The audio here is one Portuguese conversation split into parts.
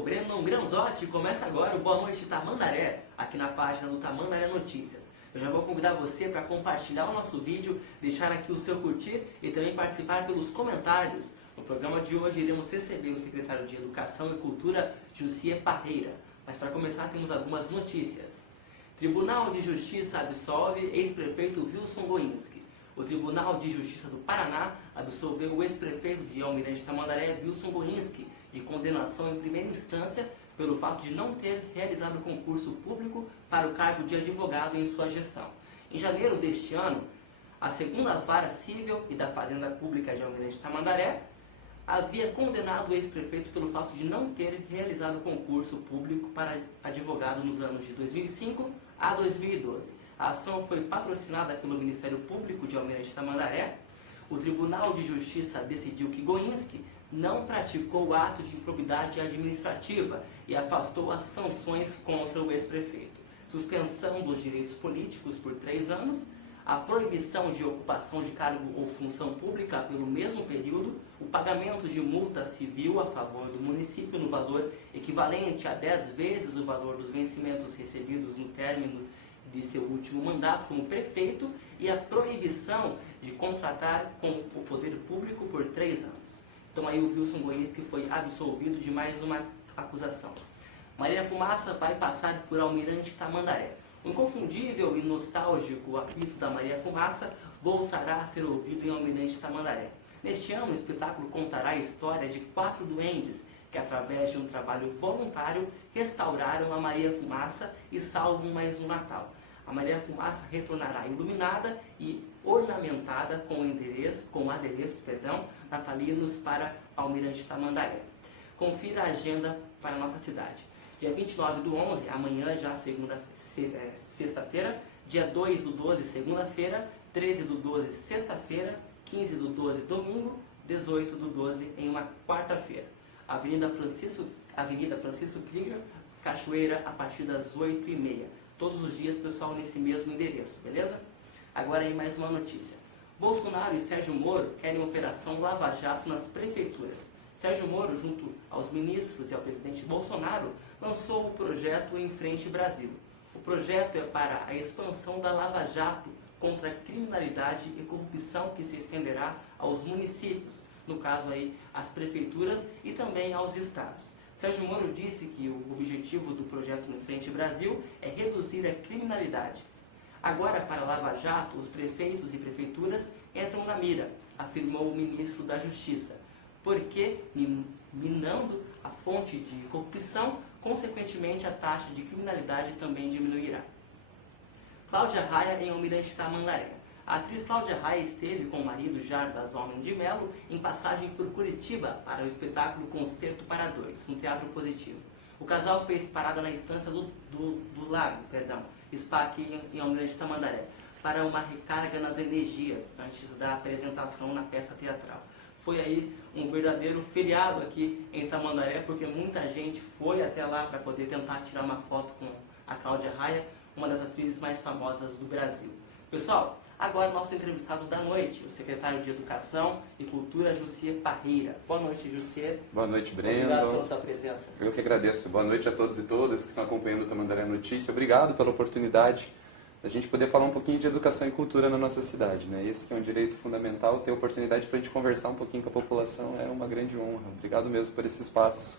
sou Breno Granzotti e começa agora o Boa Noite Tamandaré, aqui na página do Tamandaré Notícias. Eu já vou convidar você para compartilhar o nosso vídeo, deixar aqui o seu curtir e também participar pelos comentários. No programa de hoje iremos receber o secretário de Educação e Cultura, Jussier Parreira. Mas para começar temos algumas notícias. Tribunal de Justiça absolve ex-prefeito Wilson Goinski. O Tribunal de Justiça do Paraná absolveu o ex-prefeito de Almirante Tamandaré, Wilson Goinski, de condenação em primeira instância pelo fato de não ter realizado concurso público para o cargo de advogado em sua gestão. Em janeiro deste ano, a segunda vara civil e da Fazenda Pública de Almirante Tamandaré havia condenado o ex-prefeito pelo fato de não ter realizado concurso público para advogado nos anos de 2005 a 2012. A ação foi patrocinada pelo Ministério Público de Almirante Tamandaré. O Tribunal de Justiça decidiu que Goinski não praticou o ato de improbidade administrativa e afastou as sanções contra o ex-prefeito. Suspensão dos direitos políticos por 3 anos, a proibição de ocupação de cargo ou função pública pelo mesmo período, o pagamento de multa civil a favor do município no valor equivalente a 10 vezes o valor dos vencimentos recebidos no término de seu último mandato como prefeito e a proibição de contratar com o poder público por 3 anos. Então aí o Wilson Goinski foi absolvido de mais uma acusação. Maria Fumaça vai passar por Almirante Tamandaré. O inconfundível e nostálgico apito da Maria Fumaça voltará a ser ouvido em Almirante Tamandaré. Neste ano, o espetáculo contará a história de 4 duendes que, através de um trabalho voluntário, restauraram a Maria Fumaça e salvam mais um Natal. A Maria Fumaça retornará iluminada e ornamentada com adereços natalinos para Almirante Tamandaré. Confira a agenda para a nossa cidade. Dia 29/11, amanhã já sexta-feira, dia 2/12, segunda-feira, 13/12, sexta-feira, 15/12, domingo, 18/12, em uma quarta-feira. Avenida Francisco Krieger, Cachoeira, a partir das 8h30. Todos os dias, pessoal, nesse mesmo endereço, beleza? Agora aí mais uma notícia. Bolsonaro e Sérgio Moro querem operação Lava Jato nas prefeituras. Sérgio Moro, junto aos ministros e ao presidente Bolsonaro, lançou o projeto Em Frente Brasil. O projeto é para a expansão da Lava Jato contra a criminalidade e corrupção que se estenderá aos municípios, no caso aí às prefeituras e também aos estados. Sérgio Moro disse que o objetivo do projeto Em Frente Brasil é reduzir a criminalidade. Agora, para a Lava Jato, os prefeitos e prefeituras entram na mira, afirmou o ministro da Justiça, porque, minando a fonte de corrupção, consequentemente a taxa de criminalidade também diminuirá. Cláudia Raia em Almirante Tamandaré. A atriz Cláudia Raia esteve com o marido Jarbas Homem de Melo em passagem por Curitiba para o espetáculo Concerto para Dois, no Teatro Positivo. O casal fez parada na estância do Lago, Spa aqui em Almirante Tamandaré, para uma recarga nas energias antes da apresentação na peça teatral. Foi aí um verdadeiro feriado aqui em Tamandaré, porque muita gente foi até lá para poder tentar tirar uma foto com a Cláudia Raia, uma das atrizes mais famosas do Brasil. Pessoal, agora nosso entrevistado da noite, o secretário de Educação e Cultura, Jussier Parreira. Boa noite, Jussier. Boa noite, Breno. Obrigado pela sua presença. Eu que agradeço. Boa noite a todos e todas que estão acompanhando o Tamandaré Notícia. Obrigado pela oportunidade da gente poder falar um pouquinho de educação e cultura na nossa cidade, né? Esse que é um direito fundamental, ter a oportunidade para a gente conversar um pouquinho com a população é uma grande honra. Obrigado mesmo por esse espaço,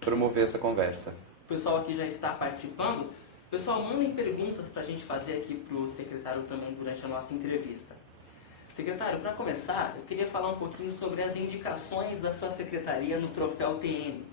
promover essa conversa. O pessoal aqui já está participando. Pessoal, mandem perguntas para a gente fazer aqui para o secretário também durante a nossa entrevista. Secretário, para começar, eu queria falar um pouquinho sobre as indicações da sua secretaria no Troféu TN.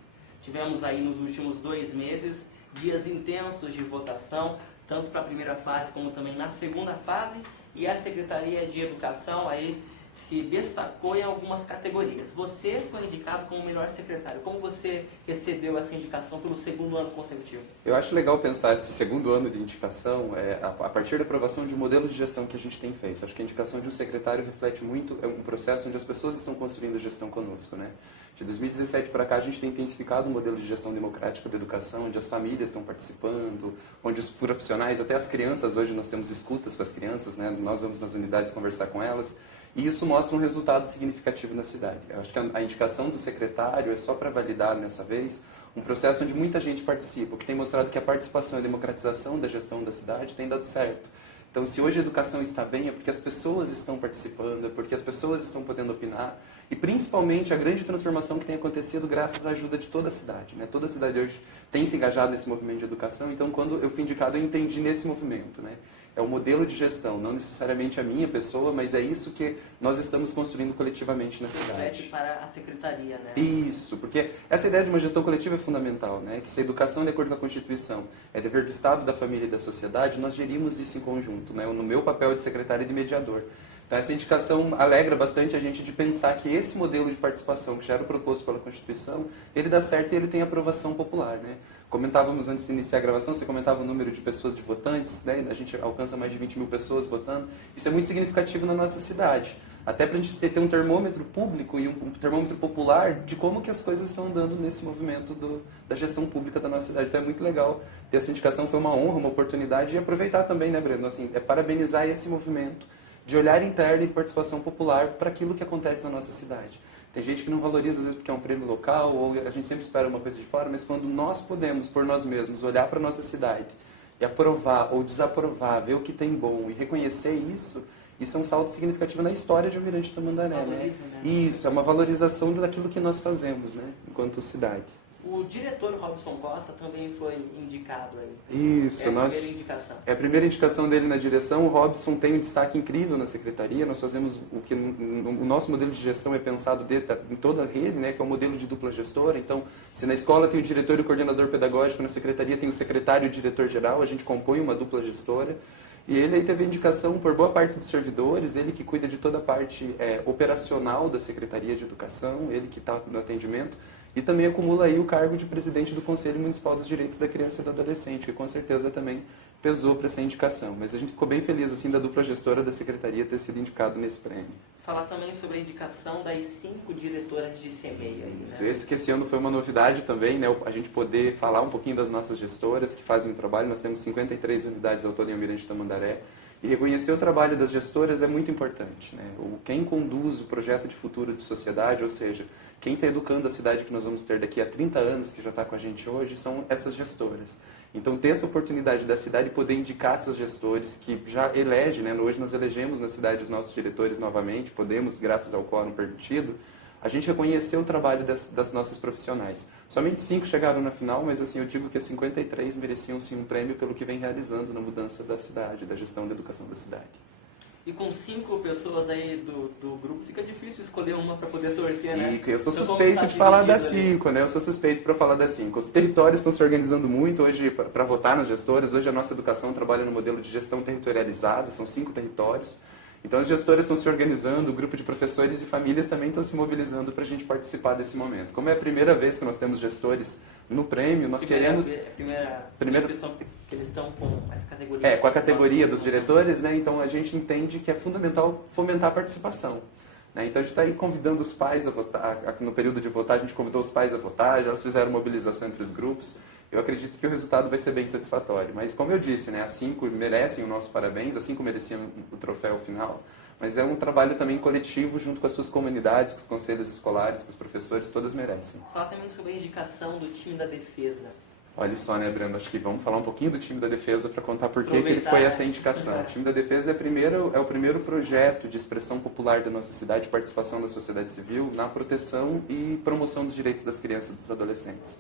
Tivemos aí nos últimos 2 meses dias intensos de votação, tanto para a primeira fase como também na segunda fase, e a Secretaria de Educação aí se destacou em algumas categorias. Você foi indicado como o melhor secretário. Como você recebeu essa indicação pelo 2º ano consecutivo? Eu acho legal pensar esse 2º ano de indicação a partir da aprovação de um modelo de gestão que a gente tem feito. Acho que a indicação de um secretário reflete muito um processo onde as pessoas estão construindo a gestão conosco, né? De 2017 para cá, a gente tem intensificado o modelo de gestão democrática da educação, onde as famílias estão participando, onde os profissionais, até as crianças, hoje nós temos escutas com as crianças, né? Nós vamos nas unidades conversar com elas. E isso mostra um resultado significativo na cidade. Eu acho que a indicação do secretário é só para validar, nessa vez, um processo onde muita gente participa, o que tem mostrado que a participação e a democratização da gestão da cidade tem dado certo. Então, se hoje a educação está bem, é porque as pessoas estão participando, é porque as pessoas estão podendo opinar, e principalmente a grande transformação que tem acontecido graças à ajuda de toda a cidade, né? Toda a cidade hoje tem se engajado nesse movimento de educação, então quando eu fui indicado eu entendi nesse movimento, né? É o modelo de gestão, não necessariamente a minha pessoa, mas é isso que nós estamos construindo coletivamente na cidade. Para a secretaria, né? Isso, porque essa ideia de uma gestão coletiva é fundamental, né? Que se a educação, de acordo com a Constituição, é dever do Estado, da família e da sociedade, nós gerimos isso em conjunto, né? No meu papel de secretário e de mediador. Então, essa indicação alegra bastante a gente de pensar que esse modelo de participação que já era proposto pela Constituição, ele dá certo e ele tem aprovação popular, né? Comentávamos antes de iniciar a gravação, você comentava o número de pessoas, de votantes, né? A gente alcança mais de 20 mil pessoas votando. Isso é muito significativo na nossa cidade. Até para a gente ter um termômetro público e um termômetro popular de como que as coisas estão andando nesse movimento da gestão pública da nossa cidade. Então é muito legal ter essa indicação, foi uma honra, uma oportunidade, e aproveitar também, né, Breno? Assim, é parabenizar esse movimento de olhar interno e de participação popular para aquilo que acontece na nossa cidade. Tem gente que não valoriza, às vezes, porque é um prêmio local, ou a gente sempre espera uma coisa de fora, mas quando nós podemos, por nós mesmos, olhar para a nossa cidade e aprovar ou desaprovar, ver o que tem bom e reconhecer isso, isso é um salto significativo na história de Almirante Tamandaré, né? Isso, é uma valorização daquilo que nós fazemos, né, enquanto cidade. O diretor Robson Costa também foi indicado aí. Isso, é a primeira indicação. É a primeira indicação dele na direção. O Robson tem um destaque incrível na secretaria. Nós fazemos o que o nosso modelo de gestão é pensado em toda a rede, né, que é o modelo de dupla gestora. Então, se na escola tem o diretor e o coordenador pedagógico, na secretaria tem o secretário e o diretor-geral, a gente compõe uma dupla gestora. E ele aí teve indicação por boa parte dos servidores, ele que cuida de toda a parte operacional da Secretaria de Educação, ele que está no atendimento. E também acumula aí o cargo de presidente do Conselho Municipal dos Direitos da Criança e do Adolescente, que com certeza também pesou para essa indicação. Mas a gente ficou bem feliz assim da dupla gestora da Secretaria ter sido indicado nesse prêmio. Falar também sobre a indicação das 5 diretoras de CEMEI aí, né? Isso, esse ano foi uma novidade também, né? A gente poder falar um pouquinho das nossas gestoras que fazem o trabalho. Nós temos 53 unidades ao todo em Almirante Tamandaré. E reconhecer o trabalho das gestoras é muito importante, né? Quem conduz o projeto de futuro de sociedade, ou seja, quem está educando a cidade que nós vamos ter daqui a 30 anos, que já está com a gente hoje, são essas gestoras. Então, ter essa oportunidade da cidade poder indicar esses gestores que já elege, né? Hoje nós elegemos na cidade os nossos diretores novamente, podemos, graças ao quórum permitido, a gente reconheceu o trabalho das nossas profissionais. Somente 5 chegaram na final, mas assim, eu digo que as 53 mereciam sim um prêmio pelo que vem realizando na mudança da cidade, da gestão da educação da cidade. E com 5 pessoas aí do grupo, fica difícil escolher uma para poder torcer, né? Eu sou suspeito de falar das 5, né? Eu sou suspeito para falar das 5. Os territórios estão se organizando muito hoje para votar nas gestoras. Hoje a nossa educação trabalha no modelo de gestão territorializada, são 5 territórios. Então as gestoras estão se organizando, o grupo de professores e famílias também estão se mobilizando para a gente participar desse momento. Como é a primeira vez que nós temos gestores no prêmio, nós queremos... Primeira inscrição que eles estão com essa categoria. Com a categoria dos diretores, né? Então a gente entende que é fundamental fomentar a participação. Né? Então a gente está aí convidando os pais a votar, no período de votar a gente convidou os pais a votar, já eles fizeram mobilização entre os grupos. Eu acredito que o resultado vai ser bem satisfatório. Mas, como eu disse, né, as 5 merecem o nosso parabéns, as 5 mereciam o troféu final. Mas é um trabalho também coletivo junto com as suas comunidades, com os conselhos escolares, com os professores, todas merecem. Fala também sobre a indicação do time da defesa. Olha só, né, Brando? Acho que vamos falar um pouquinho do time da defesa para contar por que ele foi essa indicação. O time da defesa é o primeiro projeto de expressão popular da nossa cidade, de participação da sociedade civil na proteção e promoção dos direitos das crianças e dos adolescentes.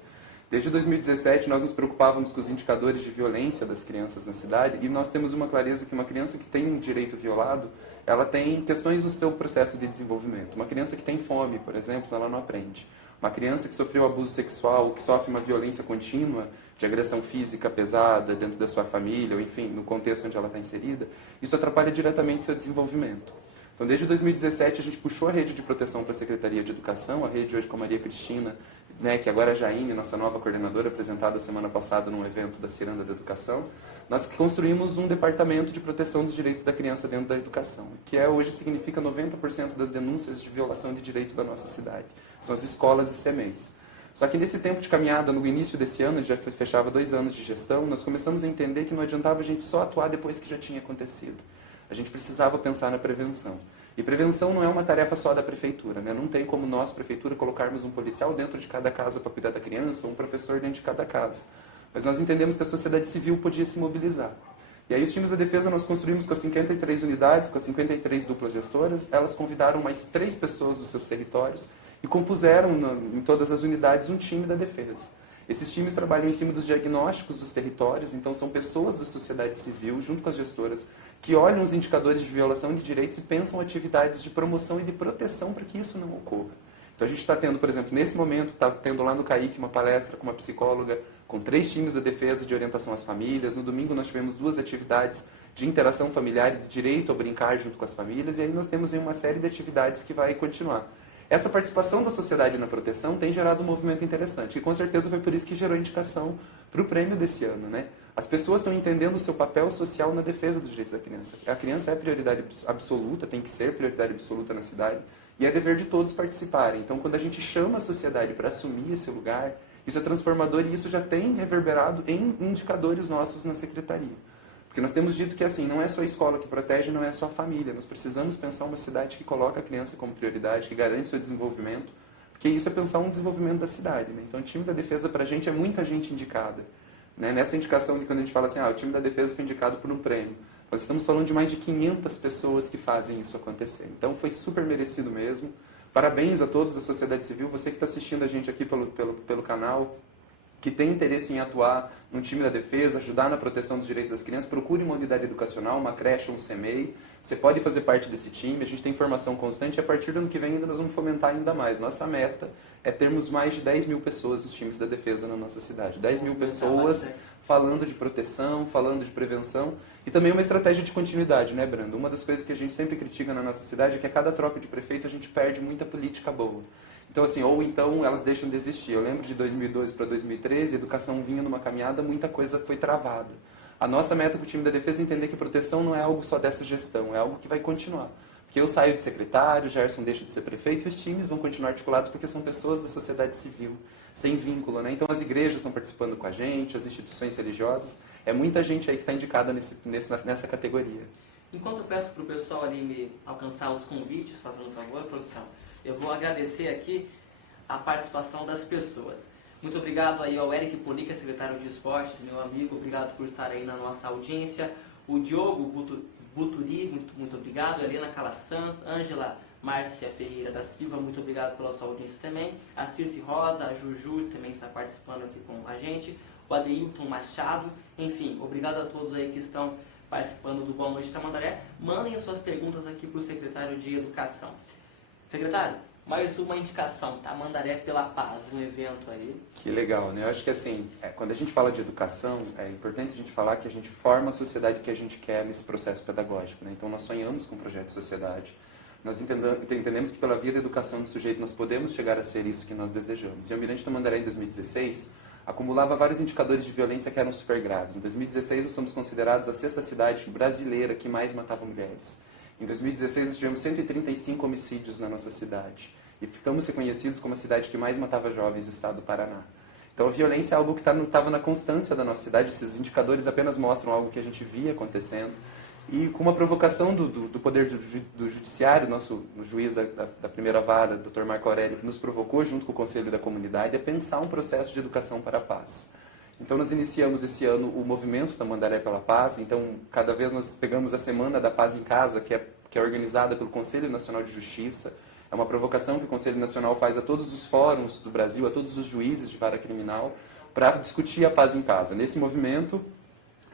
Desde 2017, nós nos preocupávamos com os indicadores de violência das crianças na cidade e nós temos uma clareza que uma criança que tem um direito violado, ela tem questões no seu processo de desenvolvimento. Uma criança que tem fome, por exemplo, ela não aprende. Uma criança que sofreu abuso sexual, que sofre uma violência contínua, de agressão física pesada dentro da sua família, ou enfim, no contexto onde ela está inserida, isso atrapalha diretamente seu desenvolvimento. Então, desde 2017, a gente puxou a rede de proteção para a Secretaria de Educação, a rede hoje com a Maria Cristina, né, que agora é a Jaine, nossa nova coordenadora, apresentada semana passada num evento da Ciranda da Educação. Nós construímos um departamento de proteção dos direitos da criança dentro da educação, que hoje significa 90% das denúncias de violação de direito da nossa cidade. São as escolas e CEMEIs. Só que nesse tempo de caminhada, no início desse ano, já fechava 2 anos de gestão, nós começamos a entender que não adiantava a gente só atuar depois que já tinha acontecido. A gente precisava pensar na prevenção. E prevenção não é uma tarefa só da prefeitura, né? Não tem como nós, prefeitura, colocarmos um policial dentro de cada casa para cuidar da criança, ou um professor dentro de cada casa. Mas nós entendemos que a sociedade civil podia se mobilizar. E aí os times da defesa nós construímos com as 53 unidades, com as 53 duplas gestoras. Elas convidaram mais 3 pessoas dos seus territórios e compuseram em todas as unidades um time da defesa. Esses times trabalham em cima dos diagnósticos dos territórios, então são pessoas da sociedade civil, junto com as gestoras, que olham os indicadores de violação de direitos e pensam atividades de promoção e de proteção para que isso não ocorra. Então a gente está tendo, por exemplo, nesse momento, está tendo lá no CAIC uma palestra com uma psicóloga, com 3 times da defesa de orientação às famílias. No domingo nós tivemos 2 atividades de interação familiar e de direito a brincar junto com as famílias, e aí nós temos aí uma série de atividades que vai continuar. Essa participação da sociedade na proteção tem gerado um movimento interessante, e com certeza foi por isso que gerou indicação para o prêmio desse ano, né? As pessoas estão entendendo o seu papel social na defesa dos direitos da criança. A criança é prioridade absoluta, tem que ser prioridade absoluta na cidade, e é dever de todos participarem. Então, quando a gente chama a sociedade para assumir esse lugar, isso é transformador e isso já tem reverberado em indicadores nossos na secretaria. Porque nós temos dito que assim, não é só a escola que protege, não é só a família. Nós precisamos pensar uma cidade que coloca a criança como prioridade, que garante seu desenvolvimento, porque isso é pensar um desenvolvimento da cidade, né? Então, o time da defesa, para a gente, é muita gente indicada, né? Nessa indicação, de quando a gente fala assim, o time da defesa foi indicado por um prêmio, nós estamos falando de mais de 500 pessoas que fazem isso acontecer. Então, foi super merecido mesmo. Parabéns a todos da sociedade civil, você que está assistindo a gente aqui pelo canal, que tem interesse em atuar no time da defesa, ajudar na proteção dos direitos das crianças, procure uma unidade educacional, uma creche ou um CMEI. Você pode fazer parte desse time, a gente tem formação constante e a partir do ano que vem ainda nós vamos fomentar ainda mais. Nossa meta é termos mais de 10 mil pessoas nos times da defesa na nossa cidade. 10 mil pessoas falando de proteção, falando de prevenção e também uma estratégia de continuidade, né, Brando? Uma das coisas que a gente sempre critica na nossa cidade é que a cada troca de prefeito a gente perde muita política boa. Então, assim, ou então elas deixam de existir. Eu lembro de 2012 para 2013, a educação vinha numa caminhada, muita coisa foi travada. A nossa meta com o time da defesa é entender que proteção não é algo só dessa gestão, é algo que vai continuar. Porque eu saio de secretário, Gerson deixa de ser prefeito e os times vão continuar articulados porque são pessoas da sociedade civil, sem vínculo, né? Então as igrejas estão participando com a gente, as instituições religiosas, é muita gente aí que está indicada nessa categoria. Enquanto eu peço para o pessoal ali me alcançar os convites, fazendo um favor, produção, eu vou agradecer aqui a participação das pessoas. Muito obrigado aí ao Eric Ponica, secretário de Esportes, meu amigo, obrigado por estar aí na nossa audiência. O Diogo Buturi, muito obrigado. Helena Calassans, Ângela Márcia Ferreira da Silva, muito obrigado pela sua audiência também. A Circe Rosa, a Juju também está participando aqui com a gente. O Adeilton Machado, enfim, obrigado a todos aí que estão participando do Boa Noite Tamandaré. Mandem as suas perguntas aqui para o secretário de Educação. Secretário, mais uma indicação, Tamandaré pela Paz, um evento aí. Que legal, né? Eu acho que assim, quando a gente fala de educação, é importante a gente falar que a gente forma a sociedade que a gente quer nesse processo pedagógico, né? Então nós sonhamos com um projeto de sociedade, nós entendemos que pela via da educação do sujeito nós podemos chegar a ser isso que nós desejamos. E o Almirante Tamandaré em 2016 acumulava vários indicadores de violência que eram super graves. Em 2016 nós somos considerados a 6ª cidade brasileira que mais matava mulheres. Em 2016, nós tivemos 135 homicídios na nossa cidade. E ficamos reconhecidos como a cidade que mais matava jovens do estado do Paraná. Então, a violência é algo que estava na constância da nossa cidade. Esses indicadores apenas mostram algo que a gente via acontecendo. E com uma provocação do Poder do Judiciário, nosso juiz da primeira vara, Dr. Marco Aurélio, que nos provocou, junto com o Conselho da Comunidade, a pensar um processo de educação para a paz. Então, nós iniciamos esse ano o movimento Tamandaré pela Paz. Então, cada vez nós pegamos a Semana da Paz em Casa, que é organizada pelo Conselho Nacional de Justiça. É uma provocação que o Conselho Nacional faz a todos os fóruns do Brasil, a todos os juízes de vara criminal, para discutir a paz em casa. Nesse movimento,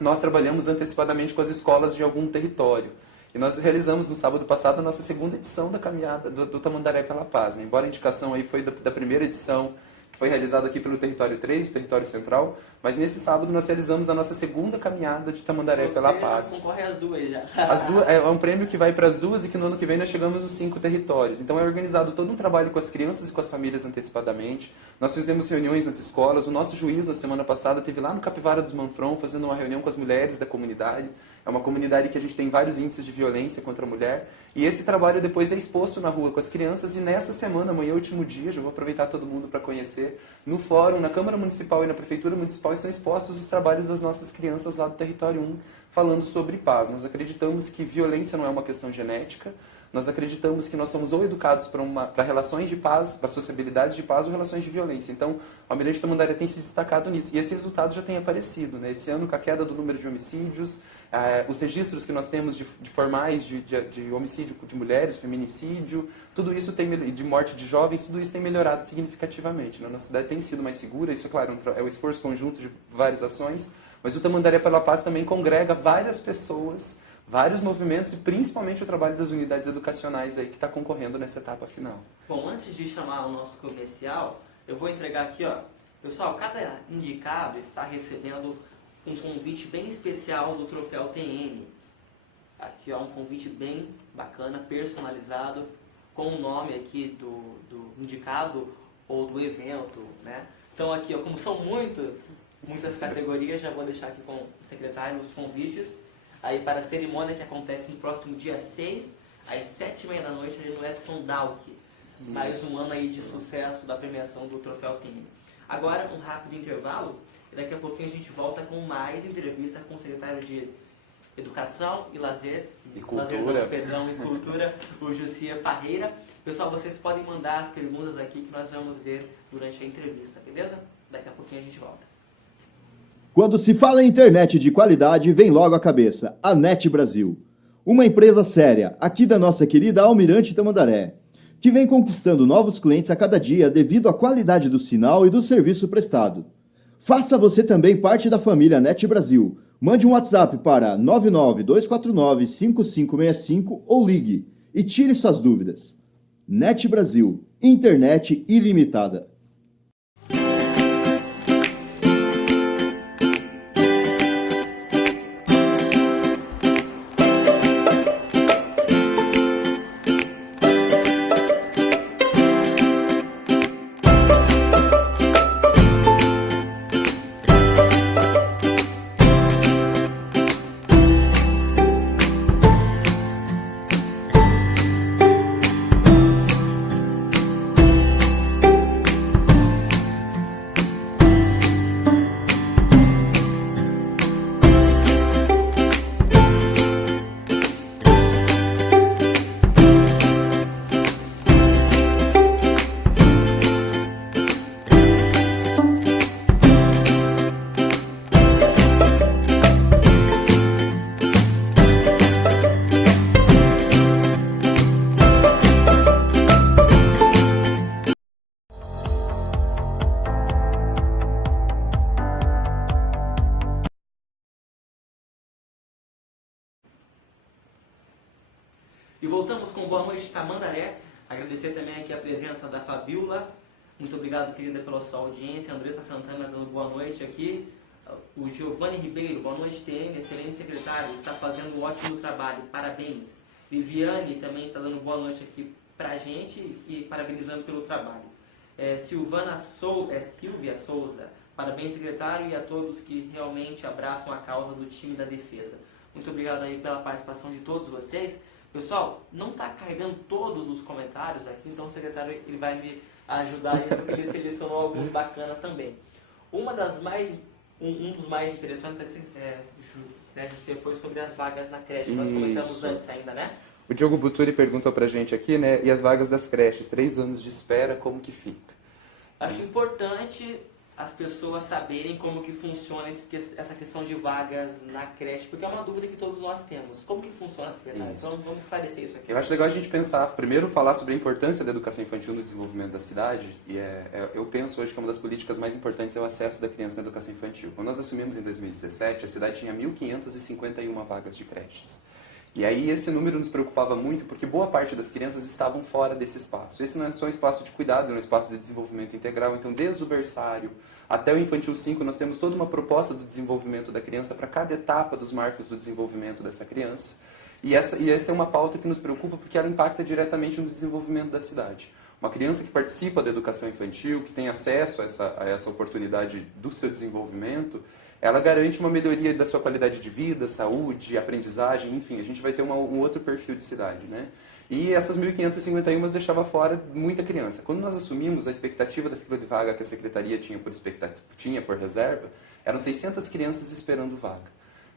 nós trabalhamos antecipadamente com as escolas de algum território. E nós realizamos no sábado passado a nossa 2ª edição da caminhada do Tamandaré pela Paz, né? Embora a indicação aí foi da primeira edição, que foi realizada aqui pelo Território 3, o Território Central, mas nesse sábado nós realizamos a nossa 2ª caminhada de Tamandaré pela Paz. Concorre às duas já. As duas, é um prêmio que vai para as duas e que no ano que vem nós chegamos nos 5 territórios. Então é organizado todo um trabalho com as crianças e com as famílias antecipadamente. Nós fizemos reuniões nas escolas. O nosso juiz, na semana passada, esteve lá no Capivara dos Manfron fazendo uma reunião com as mulheres da comunidade. É uma comunidade que a gente tem vários índices de violência contra a mulher. E esse trabalho depois é exposto na rua com as crianças. E nessa semana, amanhã é o último dia, já vou aproveitar todo mundo para conhecer, no fórum, na Câmara Municipal e na Prefeitura Municipal, estão expostos os trabalhos das nossas crianças lá do Território 1, falando sobre paz. Nós acreditamos que violência não é uma questão genética, nós acreditamos que nós somos ou educados para relações de paz, para sociabilidades de paz ou relações de violência. Então, o Almirante Tamandaré tem se destacado nisso. E esse resultado já tem aparecido, né? Esse ano, com a queda do número de homicídios, os registros que nós temos de formais de homicídio de mulheres, feminicídio, tudo isso de morte de jovens, tudo isso tem melhorado significativamente. Né? Nossa cidade tem sido mais segura, isso, claro, é um esforço conjunto de várias ações, mas o Tamandaré pela Paz também congrega várias pessoas, vários movimentos e principalmente o trabalho das unidades educacionais aí que está concorrendo nessa etapa final. Bom, antes de chamar o nosso comercial, eu vou entregar aqui, ó. Pessoal, cada indicado está recebendo um convite bem especial do Troféu TN. Aqui, ó, um convite bem bacana, personalizado, com o nome aqui do indicado ou do evento, né? Então aqui, ó, como são muitas categorias, já vou deixar aqui com o secretário os convites aí para a cerimônia que acontece no próximo dia 6, às 7h30 da noite, ali no Edson Dalk. Mais um ano aí de sucesso da premiação do Troféu TN. Agora, um rápido intervalo, e daqui a pouquinho a gente volta com mais entrevista com o secretário de Educação e Lazer, e Cultura, e Cultura, o Jussier Parreira. Pessoal, vocês podem mandar as perguntas aqui que nós vamos ler durante a entrevista, beleza? Daqui a pouquinho a gente volta. Quando se fala em internet de qualidade, vem logo à cabeça a NET Brasil. Uma empresa séria, aqui da nossa querida Almirante Tamandaré, que vem conquistando novos clientes a cada dia devido à qualidade do sinal e do serviço prestado. Faça você também parte da família NET Brasil. Mande um WhatsApp para 992495565 ou ligue e tire suas dúvidas. NET Brasil, internet ilimitada. E voltamos com Boa Noite Tamandaré. Agradecer também aqui a presença da Fabiola. Muito obrigado, querida, pela sua audiência. Andressa Santana dando boa noite aqui. O Giovanni Ribeiro, boa noite, TN, excelente secretário, está fazendo um ótimo trabalho, parabéns. Viviane também está dando boa noite aqui pra gente e parabenizando pelo trabalho. Silvia Souza, parabéns, secretário, e a todos que realmente abraçam a causa do time da defesa. Muito obrigado aí pela participação de todos vocês. Pessoal, não está carregando todos os comentários aqui, então o secretário ele vai me ajudar aí, porque ele selecionou alguns bacanas também. Um dos mais interessantes José, foi sobre as vagas na creche. Nós comentamos antes ainda, né? O Diogo Buturi perguntou pra gente aqui, né? E as vagas das creches, 3 anos de espera, como que fica? Acho importante as pessoas saberem como que funciona essa questão de vagas na creche, porque é uma dúvida que todos nós temos. Como que funciona, secretário? Então vamos esclarecer isso aqui. Eu acho legal a gente pensar, primeiro falar sobre a importância da educação infantil no desenvolvimento da cidade, e eu penso hoje que uma das políticas mais importantes é o acesso da criança na educação infantil. Quando nós assumimos em 2017, a cidade tinha 1.551 vagas de creches. E aí esse número nos preocupava muito porque boa parte das crianças estavam fora desse espaço. Esse não é só um espaço de cuidado, é um espaço de desenvolvimento integral. Então, desde o berçário até o Infantil 5, nós temos toda uma proposta do desenvolvimento da criança para cada etapa dos marcos do desenvolvimento dessa criança. E essa é uma pauta que nos preocupa porque ela impacta diretamente no desenvolvimento da cidade. Uma criança que participa da educação infantil, que tem acesso a essa oportunidade do seu desenvolvimento, ela garante uma melhoria da sua qualidade de vida, saúde, aprendizagem, enfim, a gente vai ter um outro perfil de cidade, né? E essas 1.551 deixava fora muita criança. Quando nós assumimos, a expectativa da fila de vaga que a Secretaria tinha por reserva, eram 600 crianças esperando vaga.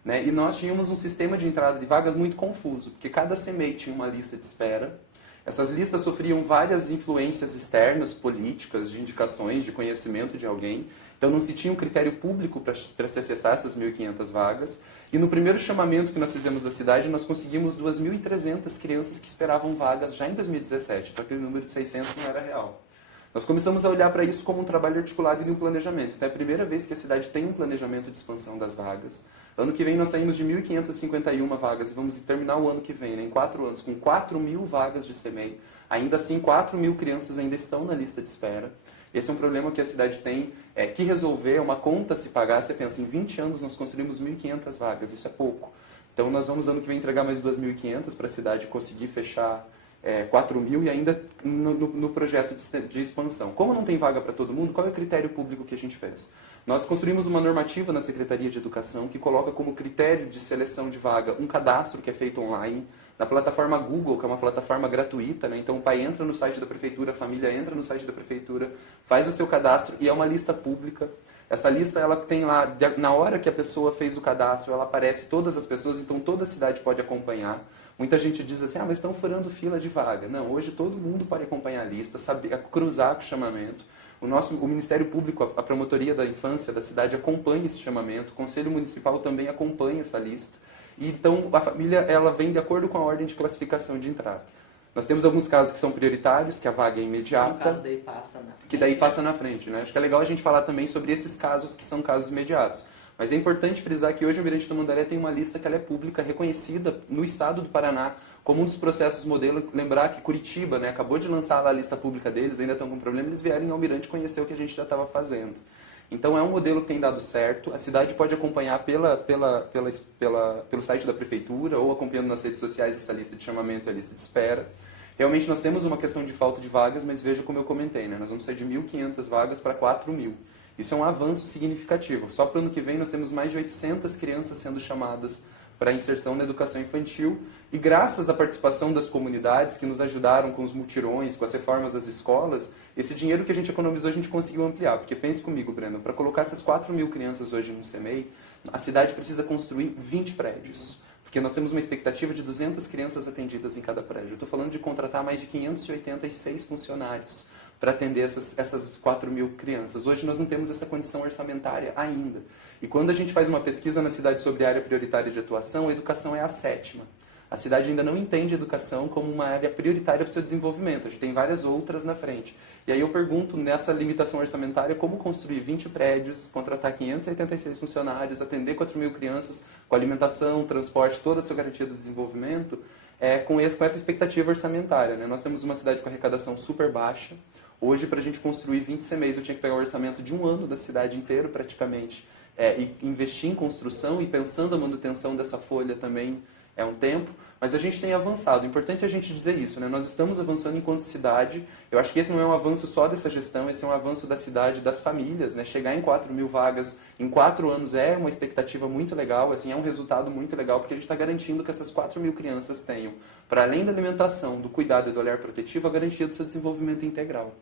né? E nós tínhamos um sistema de entrada de vagas muito confuso, porque cada CMEI tinha uma lista de espera. Essas listas sofriam várias influências externas, políticas, de indicações, de conhecimento de alguém. Então não se tinha um critério público para se acessar essas 1.500 vagas. E no primeiro chamamento que nós fizemos da cidade, nós conseguimos 2.300 crianças que esperavam vagas já em 2017. Então aquele número de 600 não era real. Nós começamos a olhar para isso como um trabalho articulado e de um planejamento. Então é a primeira vez que a cidade tem um planejamento de expansão das vagas. Ano que vem nós saímos de 1.551 vagas e vamos terminar o ano que vem, né, em 4 anos, com 4.000 vagas de CMEI. Ainda assim, 4.000 crianças ainda estão na lista de espera. Esse é um problema que a cidade tem que resolver, é uma conta a se pagar. Você pensa, em 20 anos nós construímos 1.500 vagas, isso é pouco. Então nós vamos ano que vem entregar mais 2.500 para a cidade conseguir fechar 4.000 e ainda no projeto de expansão. Como não tem vaga para todo mundo, qual é o critério público que a gente fez? Nós construímos uma normativa na Secretaria de Educação que coloca como critério de seleção de vaga um cadastro que é feito online, na plataforma Google, que é uma plataforma gratuita, né? Então o pai entra no site da prefeitura, a família entra no site da prefeitura, faz o seu cadastro e é uma lista pública. Essa lista, ela tem lá, na hora que a pessoa fez o cadastro, ela aparece todas as pessoas, então toda a cidade pode acompanhar. Muita gente diz assim, mas estão furando fila de vaga. Não, hoje todo mundo pode acompanhar a lista, saber, cruzar com o chamamento. O Ministério Público, a Promotoria da Infância da cidade acompanha esse chamamento, o Conselho Municipal também acompanha essa lista. E, então a família ela vem de acordo com a ordem de classificação de entrada. Nós temos alguns casos que são prioritários, que a vaga é imediata, que daí passa na frente. Né? Acho que é legal a gente falar também sobre esses casos que são casos imediatos. Mas é importante frisar que hoje o Almirante Tamandaré tem uma lista que ela é pública, reconhecida no estado do Paraná como um dos processos modelo. Lembrar que Curitiba, né, acabou de lançar a lista pública deles, ainda estão com problema, eles vieram em Almirante conhecer o que a gente já estava fazendo. Então é um modelo que tem dado certo, a cidade pode acompanhar pelo site da prefeitura ou acompanhando nas redes sociais essa lista de chamamento e a lista de espera. Realmente nós temos uma questão de falta de vagas, mas veja como eu comentei, né, nós vamos sair de 1.500 vagas para 4.000. Isso é um avanço significativo. Só para o ano que vem nós temos mais de 800 crianças sendo chamadas para inserção na educação infantil e graças à participação das comunidades que nos ajudaram com os mutirões, com as reformas das escolas, esse dinheiro que a gente economizou a gente conseguiu ampliar. Porque pense comigo, Breno, para colocar essas 4.000 crianças hoje no CMEI, a cidade precisa construir 20 prédios. Porque nós temos uma expectativa de 200 crianças atendidas em cada prédio. Eu estou falando de contratar mais de 586 funcionários para atender essas 4.000 crianças. Hoje nós não temos essa condição orçamentária ainda. E quando a gente faz uma pesquisa na cidade sobre área prioritária de atuação, a educação é a 7ª. A cidade ainda não entende a educação como uma área prioritária para o seu desenvolvimento. A gente tem várias outras na frente. E aí eu pergunto, nessa limitação orçamentária, como construir 20 prédios, contratar 586 funcionários, atender 4.000 crianças com alimentação, transporte, toda a sua garantia do desenvolvimento, com essa expectativa orçamentária. Né? Nós temos uma cidade com arrecadação super baixa. Hoje, para a gente construir 20 CMEIs, eu tinha que pegar um orçamento de um ano da cidade inteira, praticamente, e investir em construção e pensando a manutenção dessa folha também é um tempo, mas a gente tem avançado. O importante é a gente dizer isso, né? Nós estamos avançando enquanto cidade. Eu acho que esse não é um avanço só dessa gestão, esse é um avanço da cidade, das famílias, né? Chegar em 4.000 vagas em 4 anos é uma expectativa muito legal, assim, é um resultado muito legal, porque a gente está garantindo que essas 4.000 crianças tenham, para além da alimentação, do cuidado e do olhar protetivo, a garantia do seu desenvolvimento integral.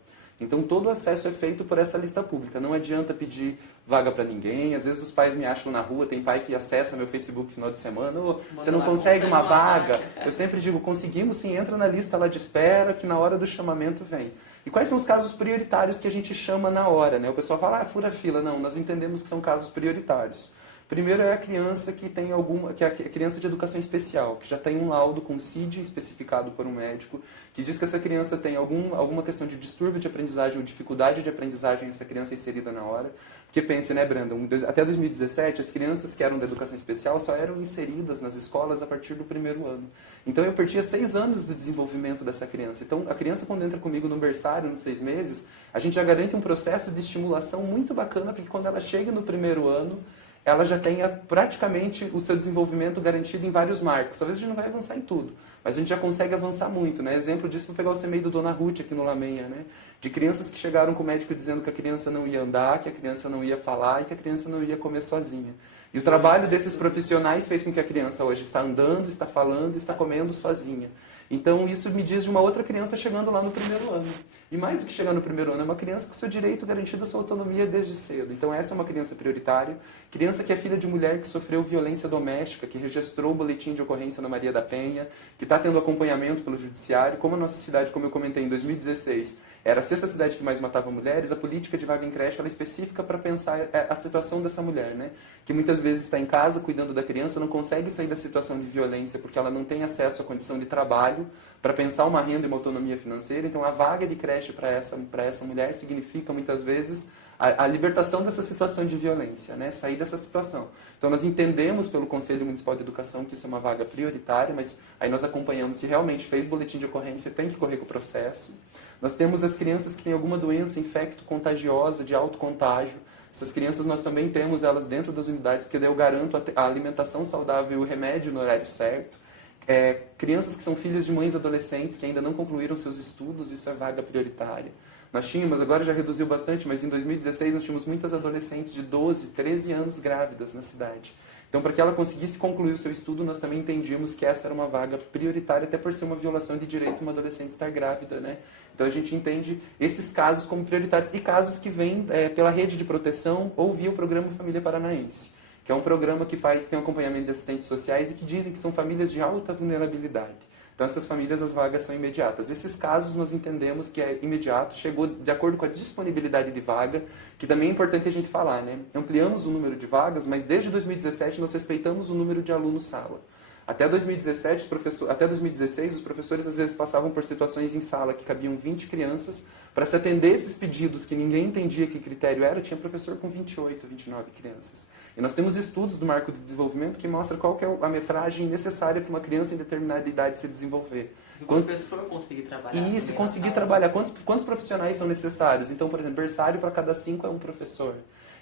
Então, todo o acesso é feito por essa lista pública. Não adianta pedir vaga para ninguém. Às vezes os pais me acham na rua, tem pai que acessa meu Facebook no final de semana. Você não consegue uma vaga? Eu sempre digo, conseguimos sim, entra na lista lá de espera, que na hora do chamamento vem. E quais são os casos prioritários que a gente chama na hora? Né? O pessoal fala, fura fila. Não, nós entendemos que são casos prioritários. Primeiro é a criança que tem que é a criança de educação especial, que já tem um laudo com CID especificado por um médico, que diz que essa criança tem alguma questão de distúrbio de aprendizagem ou dificuldade de aprendizagem, essa criança é inserida na hora. Porque pense, né, Brandon, até 2017 as crianças que eram da educação especial só eram inseridas nas escolas a partir do 1º ano. Então eu perdia 6 anos do desenvolvimento dessa criança. Então a criança quando entra comigo no berçário, nos 6 meses, a gente já garante um processo de estimulação muito bacana, porque quando ela chega no 1º ano, ela já tenha praticamente o seu desenvolvimento garantido em vários marcos. Talvez a gente não vai avançar em tudo, mas a gente já consegue avançar muito. Né? Exemplo disso, vou pegar o CMEI do Dona Ruth aqui no Lamenha, né? De crianças que chegaram com o médico dizendo que a criança não ia andar, que a criança não ia falar e que a criança não ia comer sozinha. E o trabalho desses profissionais fez com que a criança hoje está andando, está falando, está comendo sozinha. Então, isso me diz de uma outra criança chegando lá no primeiro ano. E mais do que chegar no primeiro ano, é uma criança com seu direito garantido, a sua autonomia desde cedo. Então, essa é uma criança prioritária. Criança que é filha de mulher que sofreu violência doméstica, que registrou o boletim de ocorrência na Maria da Penha, que está tendo acompanhamento pelo judiciário. Como a nossa cidade, como eu comentei, em 2016, era a sexta cidade que mais matava mulheres, a política de vaga em creche ela é específica para pensar a situação dessa mulher, né? Que muitas vezes está em casa cuidando da criança, não consegue sair da situação de violência porque ela não tem acesso à condição de trabalho para pensar uma renda e uma autonomia financeira. Então, a vaga de creche para essa mulher significa, muitas vezes, a libertação dessa situação de violência, né? Sair dessa situação. Então, nós entendemos pelo Conselho Municipal de Educação que isso é uma vaga prioritária, mas aí nós acompanhamos se realmente fez boletim de ocorrência, tem que correr com o processo. Nós temos as crianças que têm alguma doença infecto-contagiosa, de alto contágio. Essas crianças nós também temos elas dentro das unidades, porque daí eu garanto a alimentação saudável e o remédio no horário certo. Crianças que são filhas de mães adolescentes que ainda não concluíram seus estudos, isso é vaga prioritária. Nós tínhamos, agora já reduziu bastante, mas em 2016 nós tínhamos muitas adolescentes de 12, 13 anos grávidas na cidade. Então, para que ela conseguisse concluir o seu estudo, nós também entendíamos que essa era uma vaga prioritária, até por ser uma violação de direito uma adolescente estar grávida, né? Então, a gente entende esses casos como prioritários e casos que vêm pela rede de proteção ou via o programa Família Paranaense, que é um programa que tem um acompanhamento de assistentes sociais e que dizem que são famílias de alta vulnerabilidade. Então, essas famílias, as vagas são imediatas. Esses casos, nós entendemos que é imediato, chegou de acordo com a disponibilidade de vaga, que também é importante a gente falar, né? Ampliamos o número de vagas, mas desde 2017 nós respeitamos o número de alunos-sala. Até 2016, os professores às vezes passavam por situações em sala que cabiam 20 crianças. Para se atender esses pedidos que ninguém entendia que critério era, tinha professor com 28, 29 crianças. E nós temos estudos do Marco de Desenvolvimento que mostram qual que é a metragem necessária para uma criança em determinada idade se desenvolver. E o professor conseguir trabalhar. Isso, conseguir trabalhar. Quantos profissionais são necessários? Então, por exemplo, berçário para cada 5 é um professor.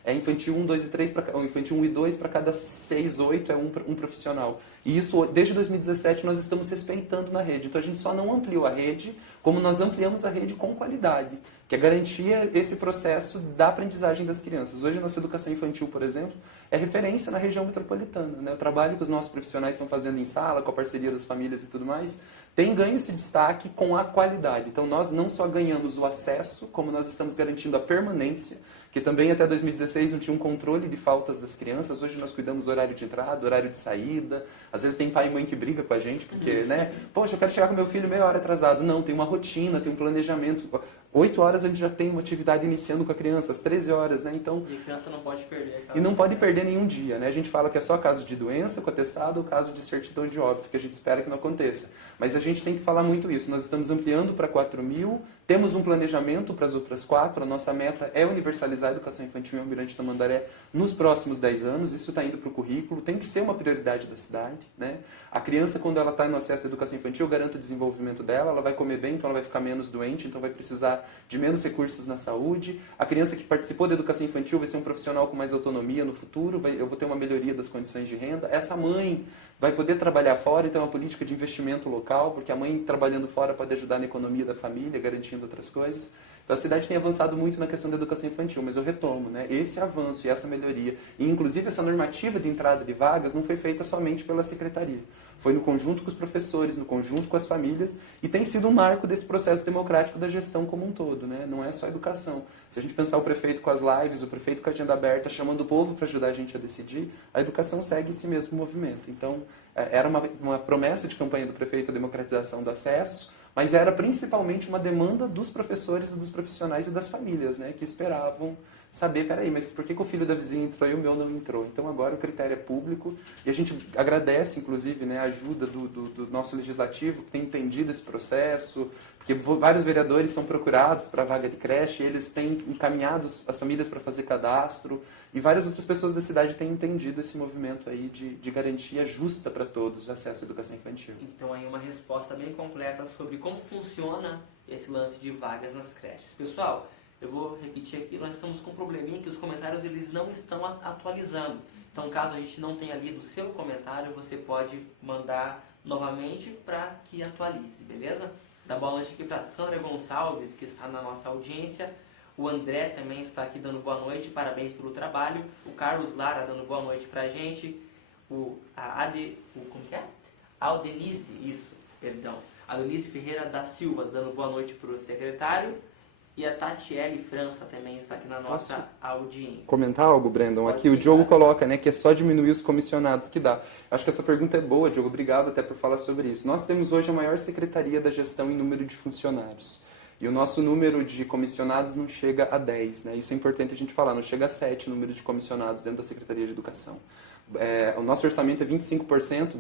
Infantil 1, 2 e 3, infantil 1 e 2, para cada 6, 8 é um profissional. E isso, desde 2017, nós estamos respeitando na rede. Então, a gente só não ampliou a rede, como nós ampliamos a rede com qualidade, que é garantia esse processo da aprendizagem das crianças. Hoje, a nossa educação infantil, por exemplo, é referência na região metropolitana, né? O trabalho que os nossos profissionais estão fazendo em sala, com a parceria das famílias e tudo mais, tem ganho esse destaque com a qualidade. Então, nós não só ganhamos o acesso, como nós estamos garantindo a permanência, que também até 2016 não tinha um controle de faltas das crianças. Hoje nós cuidamos do horário de entrada, do horário de saída. Às vezes tem pai e mãe que briga com a gente, porque, né? Poxa, eu quero chegar com meu filho meia hora atrasado. Não, tem uma rotina, tem um planejamento. 8 horas a gente já tem uma atividade iniciando com a criança, às 13 horas, né? Então, e a criança não pode perder. E não pode perder nenhum dia, né? A gente fala que é só caso de doença, com atestado, ou caso de certidão de óbito, que a gente espera que não aconteça. Mas a gente tem que falar muito isso. Nós estamos ampliando para 4.000, temos um planejamento para as outras 4. A nossa meta é universalizar a educação infantil em Almirante Tamandaré nos próximos 10 anos. Isso está indo para o currículo, tem que ser uma prioridade da cidade, né? A criança, quando ela está no acesso à educação infantil, eu garanto o desenvolvimento dela, ela vai comer bem, então ela vai ficar menos doente, então vai precisar de menos recursos na saúde. A criança que participou da educação infantil vai ser um profissional com mais autonomia no futuro, eu vou ter uma melhoria das condições de renda. Essa mãe vai poder trabalhar fora, então é uma política de investimento local, porque a mãe trabalhando fora pode ajudar na economia da família, garantindo outras coisas. Então a cidade tem avançado muito na questão da educação infantil, mas eu retomo, né? Esse avanço e essa melhoria, e inclusive essa normativa de entrada de vagas não foi feita somente pela secretaria. Foi no conjunto com os professores, no conjunto com as famílias, e tem sido um marco desse processo democrático da gestão como um todo, né? Não é só educação. Se a gente pensar o prefeito com as lives, o prefeito com a agenda aberta, chamando o povo para ajudar a gente a decidir, a educação segue esse mesmo movimento. Então, era uma promessa de campanha do prefeito a democratização do acesso, mas era principalmente uma demanda dos professores, dos profissionais e das famílias, né, que esperavam saber, peraí, mas por que o filho da vizinha entrou e o meu não entrou? Então agora o critério é público e a gente agradece, inclusive, né, a ajuda do nosso legislativo que tem entendido esse processo, porque vários vereadores são procurados para a vaga de creche, eles têm encaminhado as famílias para fazer cadastro e várias outras pessoas da cidade têm entendido esse movimento aí de garantia justa para todos de acesso à educação infantil. Então aí uma resposta bem completa sobre como funciona esse lance de vagas nas creches. Pessoal, eu vou repetir aqui, nós estamos com um probleminha que os comentários eles não estão atualizando. Então caso a gente não tenha lido o seu comentário, você pode mandar novamente para que atualize, beleza? Dá boa noite aqui para Sandra Gonçalves, que está na nossa audiência. O André também está aqui dando boa noite, parabéns pelo trabalho. O Carlos Lara dando boa noite para a gente. Como que é? Aldenise, isso, perdão. A Denise Ferreira da Silva dando boa noite para o secretário. E a Tatiele França também está aqui na nossa audiência. Comentar algo, Brandon? Pode Aqui sim, o Diogo cara. coloca, né, que é só diminuir os comissionados que dá. Acho que essa pergunta é boa, Diogo. Obrigado até por falar sobre isso. Nós temos hoje a maior secretaria da gestão em número de funcionários. E o nosso número de comissionados não chega a 10, né? Isso é importante a gente falar, não chega a 7 o número de comissionados dentro da Secretaria de Educação. O nosso orçamento é 25%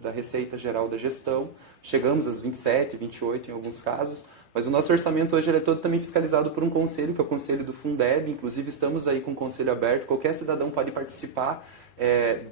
da receita geral da gestão, chegamos às 27, 28 em alguns casos, mas o nosso orçamento hoje ele é todo também fiscalizado por um conselho, que é o conselho do Fundeb, inclusive estamos aí com o conselho aberto, qualquer cidadão pode participar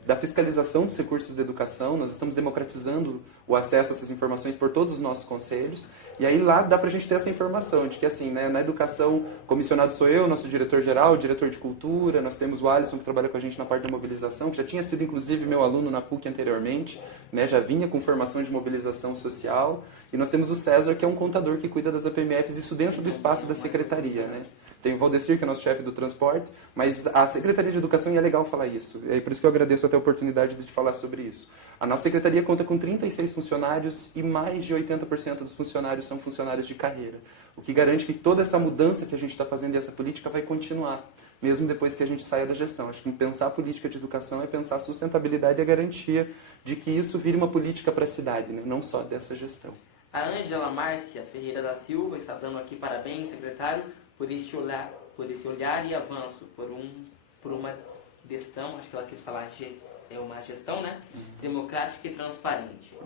da fiscalização dos recursos da educação, nós estamos democratizando o acesso a essas informações por todos os nossos conselhos, e aí lá dá pra gente ter essa informação de que assim, né, na educação, comissionado sou eu, nosso diretor-geral, diretor de cultura, nós temos o Alisson que trabalha com a gente na parte da mobilização, que já tinha sido inclusive meu aluno na PUC anteriormente, né, já vinha com formação de mobilização social, e nós temos o César, que é um contador que cuida das APMFs, isso dentro do espaço da secretaria, né? Tem o Valdecir, que é nosso chefe do transporte, mas a Secretaria de Educação, e é legal falar isso, é por isso que eu agradeço até a oportunidade de falar sobre isso. A nossa secretaria conta com 36 funcionários e mais de 80% dos funcionários são funcionários de carreira, o que garante que toda essa mudança que a gente está fazendo e essa política vai continuar, mesmo depois que a gente saia da gestão. Acho que pensar a política de educação é pensar a sustentabilidade e a garantia de que isso vire uma política para a cidade, né? Não só dessa gestão. A Ângela Márcia Ferreira da Silva está dando aqui parabéns, secretário, por esse olhar e avanço, por uma gestão, acho que ela quis falar uma gestão, né? Democrática e transparente.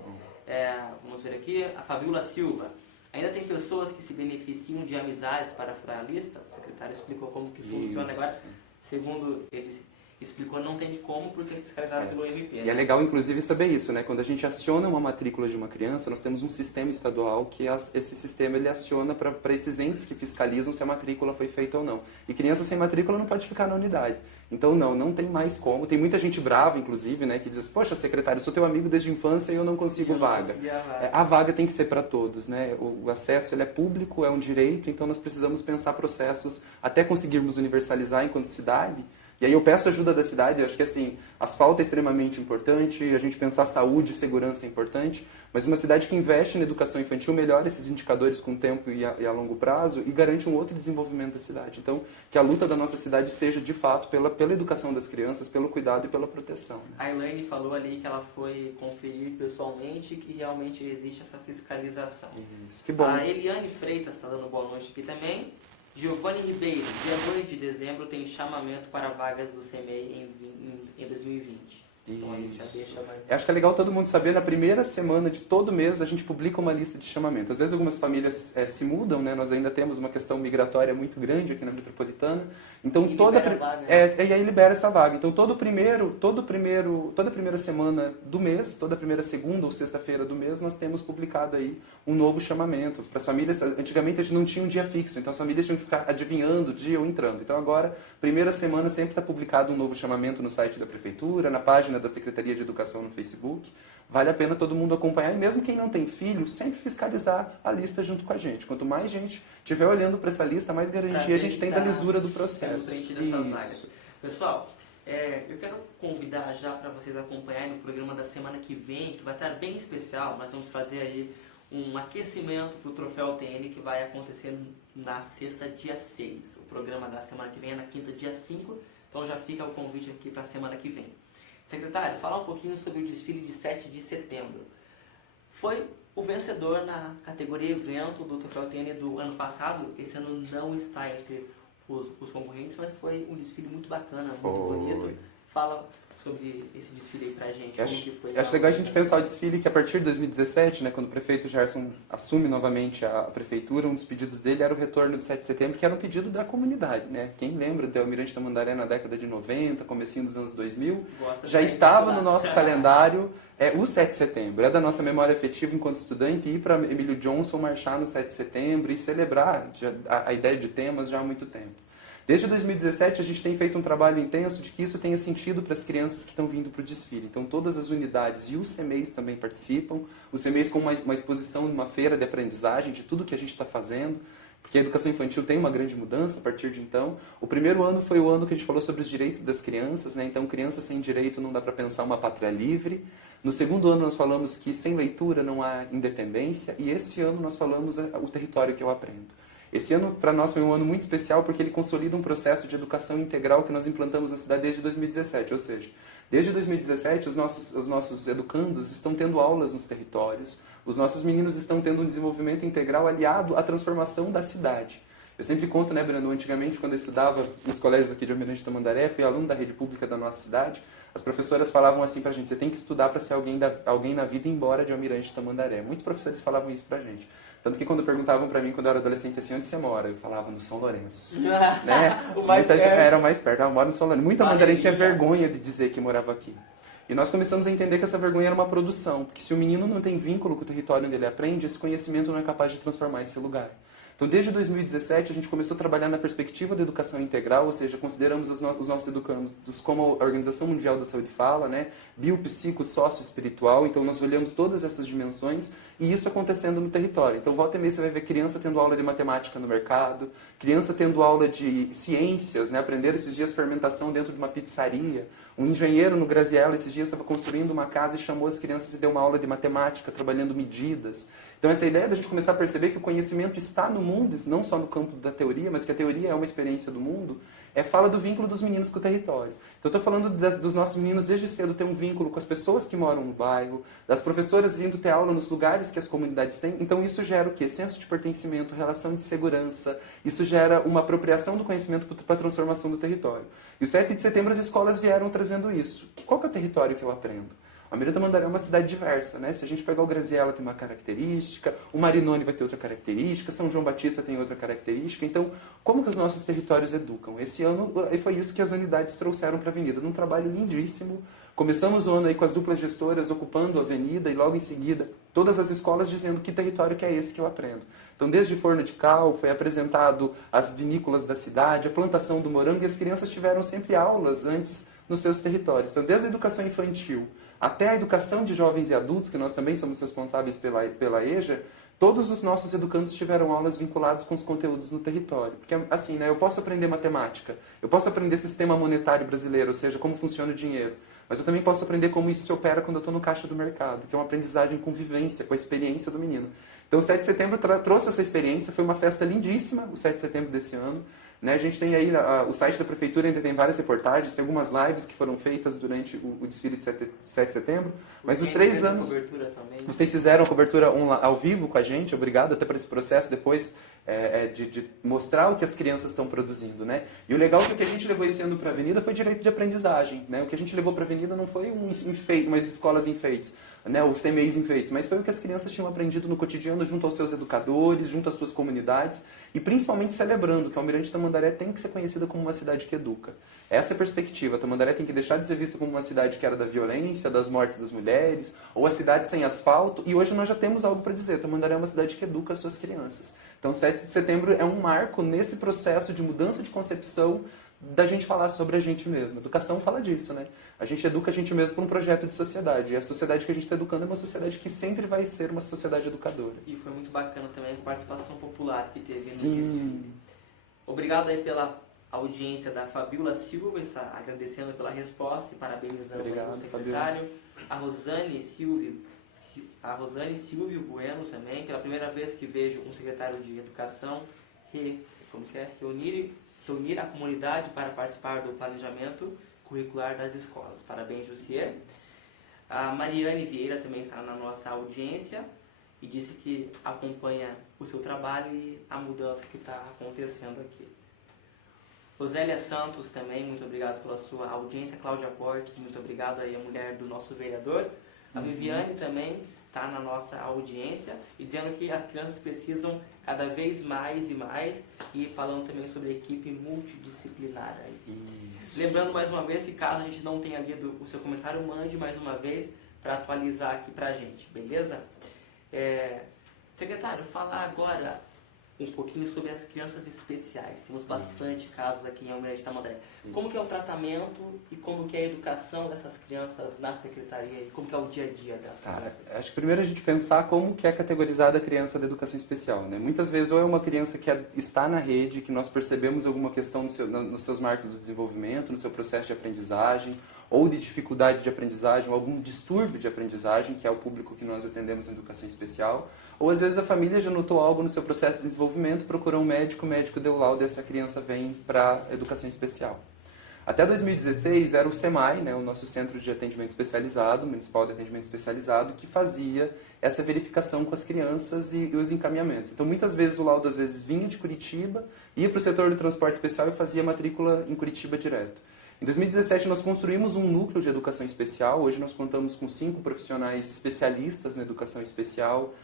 Vamos ver aqui, a Fabiola Silva. Ainda tem pessoas que se beneficiam de amizades para furar a lista? O secretário explicou como que funciona agora. Segundo ele explicou, não tem como, porque é fiscalizado pelo MP. E é legal, inclusive, saber isso, né? Quando a gente aciona uma matrícula de uma criança, nós temos um sistema estadual que esse sistema ele aciona para esses entes que fiscalizam se a matrícula foi feita ou não. E criança sem matrícula não pode ficar na unidade. Então, não tem mais como. Tem muita gente brava, inclusive, né? Que diz, poxa, secretário, eu sou teu amigo desde a infância e eu não consigo vaga. A vaga tem que ser para todos, né? O acesso ele é público, é um direito, então nós precisamos pensar processos até conseguirmos universalizar enquanto cidade. E aí eu peço ajuda da cidade, eu acho que assim, asfalto é extremamente importante, a gente pensar saúde e segurança é importante, mas uma cidade que investe na educação infantil melhora esses indicadores com tempo e a longo prazo e garante um outro desenvolvimento da cidade. Então, que a luta da nossa cidade seja, de fato, pela educação das crianças, pelo cuidado e pela proteção. Né? A Elaine falou ali que ela foi conferir pessoalmente que realmente existe essa fiscalização. Isso, que bom. A Eliane Freitas está dando boa noite aqui também. Giovanni Ribeiro, dia 2 de dezembro tem chamamento para vagas do CMEI em 2020. Então a gente já deixa mais... Eu acho que é legal todo mundo saber, na primeira semana de todo mês a gente publica uma lista de chamamento. Às vezes algumas famílias se mudam, né? Nós ainda temos uma questão migratória muito grande aqui na metropolitana. Então e aí libera essa vaga. Então toda primeira semana do mês, toda primeira segunda ou sexta-feira do mês, nós temos publicado aí um novo chamamento. Para as famílias, antigamente a gente não tinha um dia fixo, então as famílias tinham que ficar adivinhando o dia ou entrando. Então agora, primeira semana sempre está publicado um novo chamamento no site da prefeitura, na página da Secretaria de Educação no Facebook. Vale a pena todo mundo acompanhar e mesmo quem não tem filho, sempre fiscalizar a lista junto com a gente. Quanto mais gente estiver olhando para essa lista, mais garantia a gente tem da lisura do processo. Pessoal, eu quero convidar já para vocês acompanharem no programa da semana que vem, que vai estar bem especial. Nós vamos fazer aí um aquecimento para o Troféu TN que vai acontecer na sexta, dia 6. O programa da semana que vem é na quinta, dia 5. Então já fica o convite aqui para a semana que vem. Secretário, falar um pouquinho sobre o desfile de 7 de setembro. Foi o vencedor na categoria evento do Troféu TN do ano passado. Esse ano não está entre os concorrentes, mas foi um desfile muito bacana, muito bonito. Fala sobre esse desfile aí pra gente. Acho legal a gente pensar o desfile que a partir de 2017, né, quando o prefeito Gerson assume novamente a prefeitura, um dos pedidos dele era o retorno do 7 de setembro, que era um pedido da comunidade. Né? Quem lembra do Almirante Tamandaré na década de 90, comecinho dos anos 2000, já estava no nosso calendário o 7 de setembro. É da nossa memória afetiva enquanto estudante ir para Emílio Johnson marchar no 7 de setembro e celebrar a ideia de temas já há muito tempo. Desde 2017, a gente tem feito um trabalho intenso de que isso tenha sentido para as crianças que estão vindo para o desfile. Então, todas as unidades e os CMEIs também participam. Os CMEIs com uma exposição numa feira de aprendizagem de tudo que a gente está fazendo. porque a educação infantil tem uma grande mudança a partir de então. O primeiro ano foi o ano que a gente falou sobre os direitos das crianças, né? Então, criança sem direito não dá para pensar uma pátria livre. No segundo ano nós falamos que sem leitura não há independência, e esse ano nós falamos o território que eu aprendo. Esse ano para nós foi um ano muito especial porque ele consolida um processo de educação integral que nós implantamos na cidade desde 2017, ou seja, desde 2017 os nossos educandos estão tendo aulas nos territórios, os nossos meninos estão tendo um desenvolvimento integral aliado à transformação da cidade. Eu sempre conto, né, Brando, antigamente quando eu estudava nos colégios aqui de Almirante Tamandaré, fui aluno da rede pública da nossa cidade, as professoras falavam assim pra gente, você tem que estudar para ser alguém na vida embora de Almirante Tamandaré. Muitos professores falavam isso pra gente. Tanto que quando perguntavam pra mim, quando eu era adolescente, assim, onde você mora? Eu falava no São Lourenço. Né? O mais perto. Era o mais perto, eu moro no São Lourenço. Muita mandarense tinha Maravilha. vergonha de dizer que morava aqui. E nós começamos a entender que essa vergonha era uma produção, porque se o menino não tem vínculo com o território onde ele aprende, esse conhecimento não é capaz de transformar esse lugar. Então, desde 2017, a gente começou a trabalhar na perspectiva da educação integral, ou seja, consideramos os nossos educandos como a Organização Mundial da Saúde fala, né? Bio, psico, sócio, espiritual. Então, nós olhamos todas essas dimensões e isso acontecendo no território. Então, volta e meia você vai ver criança tendo aula de matemática no mercado, criança tendo aula de ciências, né? Aprenderam esses dias fermentação dentro de uma pizzaria. Um engenheiro no Graziella, esses dias, estava construindo uma casa e chamou as crianças e deu uma aula de matemática, trabalhando medidas. Então, essa ideia da gente começar a perceber que o conhecimento está no mundo, não só no campo da teoria, mas que a teoria é uma experiência do mundo, fala do vínculo dos meninos com o território. Então, eu estou falando dos nossos meninos desde cedo ter um vínculo com as pessoas que moram no bairro, das professoras indo ter aula nos lugares que as comunidades têm. Então, isso gera o quê? Senso de pertencimento, relação de segurança. Isso gera uma apropriação do conhecimento para a transformação do território. E o 7 de setembro as escolas vieram trazendo isso. Qual que é o território que eu aprendo? Almirante Tamandaré é uma cidade diversa, né? Se a gente pegar o Graziella tem uma característica, o Marinoni vai ter outra característica, São João Batista tem outra característica. Então, como que os nossos territórios educam? Esse ano foi isso que as unidades trouxeram para a Avenida, num trabalho lindíssimo. Começamos o ano aí com as duplas gestoras ocupando a Avenida e logo em seguida todas as escolas dizendo que território que é esse que eu aprendo. Então, desde Forno de Cal, foi apresentado as vinícolas da cidade, a plantação do morango, e as crianças tiveram sempre aulas antes nos seus territórios. Então, desde a educação infantil até a educação de jovens e adultos, que nós também somos responsáveis pela EJA, todos os nossos educandos tiveram aulas vinculadas com os conteúdos no território. Porque, assim, né, eu posso aprender matemática, eu posso aprender sistema monetário brasileiro, ou seja, como funciona o dinheiro, mas eu também posso aprender como isso se opera quando eu estou no caixa do mercado, que é uma aprendizagem com vivência, com a experiência do menino. Então, o 7 de setembro trouxe essa experiência, foi uma festa lindíssima, o 7 de setembro desse ano. Né, a gente tem aí o site da prefeitura, ainda tem várias reportagens, tem algumas lives que foram feitas durante o desfile de 7 de setembro, mas os 3 anos vocês fizeram a cobertura ao vivo com a gente, obrigado até por esse processo depois de mostrar o que as crianças estão produzindo, né? E o legal é que o que a gente levou esse ano para a Avenida foi direito de aprendizagem, né? O que a gente levou para a Avenida não foi umas escolas enfeites, né, os CMEs enfeites, mas foi o que as crianças tinham aprendido no cotidiano junto aos seus educadores, junto às suas comunidades e principalmente celebrando que Almirante Tamandaré tem que ser conhecida como uma cidade que educa. Essa é a perspectiva. Tamandaré tem que deixar de ser vista como uma cidade que era da violência, das mortes das mulheres, ou a cidade sem asfalto, e hoje nós já temos algo para dizer. Tamandaré é uma cidade que educa as suas crianças. Então, 7 de setembro é um marco nesse processo de mudança de concepção da gente falar sobre a gente mesmo. Educação fala disso, né? A gente educa a gente mesmo por um projeto de sociedade. E a sociedade que a gente está educando é uma sociedade que sempre vai ser uma sociedade educadora. E foi muito bacana também a participação popular que teve no Sim. desfile. Obrigado aí pela audiência da Fabiola Silva, agradecendo pela resposta e parabenizando o secretário. A Rosane Silvio Bueno também, pela primeira vez que vejo um secretário de educação reunir a comunidade para participar do planejamento curricular das escolas. Parabéns, Jussier. A Mariane Vieira também está na nossa audiência e disse que acompanha o seu trabalho e a mudança que está acontecendo aqui. Rosélia Santos também, muito obrigado pela sua audiência. Cláudia Portes, muito obrigado aí, a mulher do nosso vereador. A Viviane também está na nossa audiência e dizendo que as crianças precisam cada vez mais e mais, e falando também sobre a equipe multidisciplinar. Isso. Lembrando mais uma vez que caso a gente não tenha lido o seu comentário, mande mais uma vez para atualizar aqui para a gente, beleza? Secretário, falar agora um pouquinho sobre as crianças especiais. Temos bastante casos aqui em Almirante Tamandaré. Como que é o tratamento e como que é a educação dessas crianças na secretaria e como que é o dia a dia dessas crianças? Acho que primeiro a gente pensar como que é categorizada a criança da educação especial, né? Muitas vezes ou é uma criança que está na rede, que nós percebemos alguma questão nos seus marcos do desenvolvimento, no seu processo de aprendizagem, ou de dificuldade de aprendizagem, ou algum distúrbio de aprendizagem, que é o público que nós atendemos em educação especial, ou às vezes a família já notou algo no seu processo de desenvolvimento, procurou um médico, o médico deu laudo e essa criança vem para a educação especial. Até 2016 era o SEMAI, né, o nosso Centro de Atendimento Especializado, Municipal de Atendimento Especializado, que fazia essa verificação com as crianças e os encaminhamentos. Então muitas vezes o laudo às vezes vinha de Curitiba, ia para o setor do transporte especial e fazia matrícula em Curitiba direto. Em 2017 nós construímos um núcleo de educação especial, hoje nós contamos com 5 profissionais especialistas na educação especial,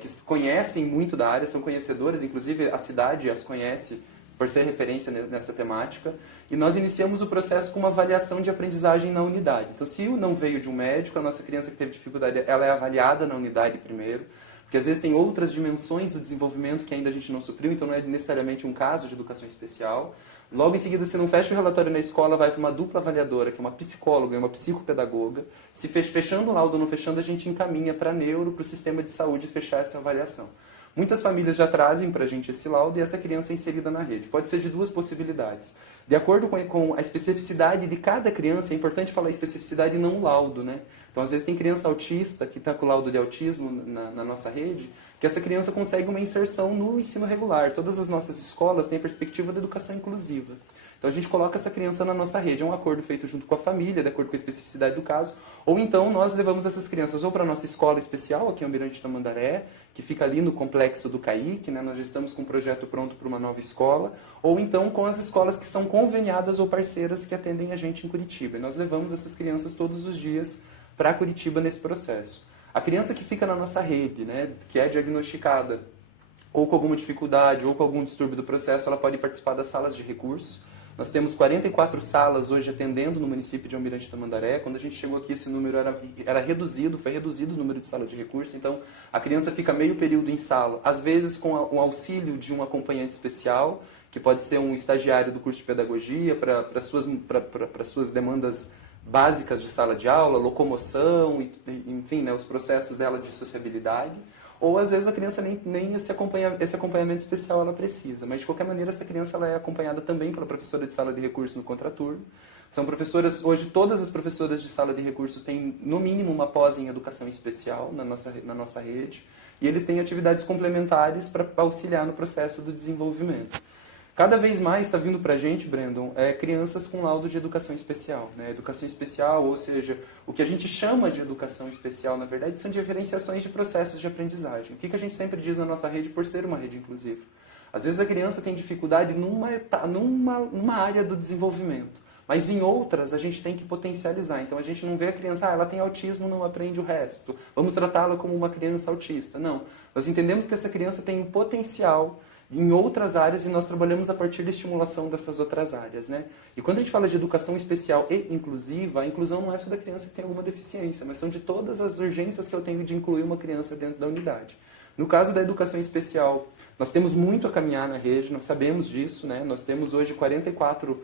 que conhecem muito da área, são conhecedoras, inclusive a cidade as conhece por ser referência nessa temática, e nós iniciamos o processo com uma avaliação de aprendizagem na unidade. Então, se não veio de um médico, a nossa criança que teve dificuldade, ela é avaliada na unidade primeiro, porque às vezes tem outras dimensões do desenvolvimento que ainda a gente não supriu, então não é necessariamente um caso de educação especial. Logo em seguida, se não fecha o relatório na escola, vai para uma dupla avaliadora, que é uma psicóloga e uma psicopedagoga. Se fechando o laudo ou não fechando, a gente encaminha para a neuro, para o sistema de saúde fechar essa avaliação. Muitas famílias já trazem para a gente esse laudo e essa criança é inserida na rede. Pode ser de 2 possibilidades. De acordo com a especificidade de cada criança, é importante falar especificidade e não o laudo, né? Então, às vezes tem criança autista que está com o laudo de autismo na nossa rede, que essa criança consegue uma inserção no ensino regular. Todas as nossas escolas têm a perspectiva da educação inclusiva. Então a gente coloca essa criança na nossa rede, é um acordo feito junto com a família, de acordo com a especificidade do caso, ou então nós levamos essas crianças ou para a nossa escola especial, aqui em Almirante Tamandaré, que fica ali no complexo do CAIC, né? Nós já estamos com um projeto pronto para uma nova escola, ou então com as escolas que são conveniadas ou parceiras que atendem a gente em Curitiba. E nós levamos essas crianças todos os dias para Curitiba nesse processo. A criança que fica na nossa rede, né, que é diagnosticada ou com alguma dificuldade ou com algum distúrbio do processo, ela pode participar das salas de recurso. Nós temos 44 salas hoje atendendo no município de Almirante Tamandaré. Quando a gente chegou aqui, esse número era reduzido, foi reduzido o número de salas de recurso. Então, a criança fica meio período em sala, às vezes com o auxílio de um acompanhante especial, que pode ser um estagiário do curso de pedagogia, para suas demandas básicas de sala de aula, locomoção, enfim, né, os processos dela de sociabilidade. Ou às vezes a criança nem esse acompanhamento especial ela precisa. Mas de qualquer maneira essa criança ela é acompanhada também pela professora de sala de recursos no contraturno. São professoras, hoje todas as professoras de sala de recursos têm no mínimo uma pós em educação especial na nossa rede. E eles têm atividades complementares para auxiliar no processo do desenvolvimento. Cada vez mais está vindo para a gente, Brandon, crianças com laudo de educação especial. Né? Educação especial, ou seja, o que a gente chama de educação especial, na verdade, são diferenciações de processos de aprendizagem. O que a gente sempre diz na nossa rede por ser uma rede inclusiva? Às vezes a criança tem dificuldade numa área do desenvolvimento, mas em outras a gente tem que potencializar. Então a gente não vê a criança, ela tem autismo, não aprende o resto. Vamos tratá-la como uma criança autista. Não, nós entendemos que essa criança tem um potencial em outras áreas e nós trabalhamos a partir da estimulação dessas outras áreas, né? E quando a gente fala de educação especial e inclusiva, a inclusão não é só da criança que tem alguma deficiência, mas são de todas as urgências que eu tenho de incluir uma criança dentro da unidade. No caso da educação especial, nós temos muito a caminhar na rede, nós sabemos disso, né? Nós temos hoje 44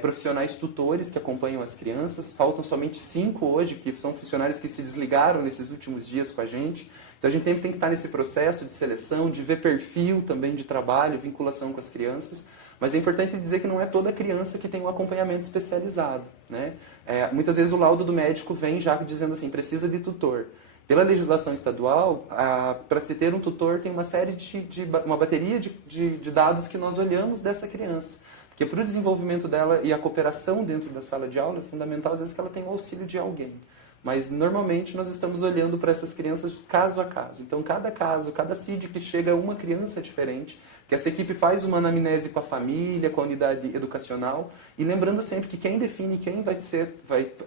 profissionais tutores que acompanham as crianças, faltam somente 5 hoje, que são funcionários que se desligaram nesses últimos dias com a gente. Então a gente tem que estar nesse processo de seleção, de ver perfil também de trabalho, vinculação com as crianças, mas é importante dizer que não é toda criança que tem um acompanhamento especializado, né? Muitas vezes o laudo do médico vem já dizendo assim, precisa de tutor. Pela legislação estadual, para se ter um tutor tem uma série uma bateria de dados que nós olhamos dessa criança. Porque para o desenvolvimento dela e a cooperação dentro da sala de aula é fundamental, às vezes, que ela tenha o auxílio de alguém. Mas, normalmente, nós estamos olhando para essas crianças caso a caso. Então, cada caso, cada CID que chega a uma criança diferente, que essa equipe faz uma anamnese com a família, com a unidade educacional, e lembrando sempre que quem define quem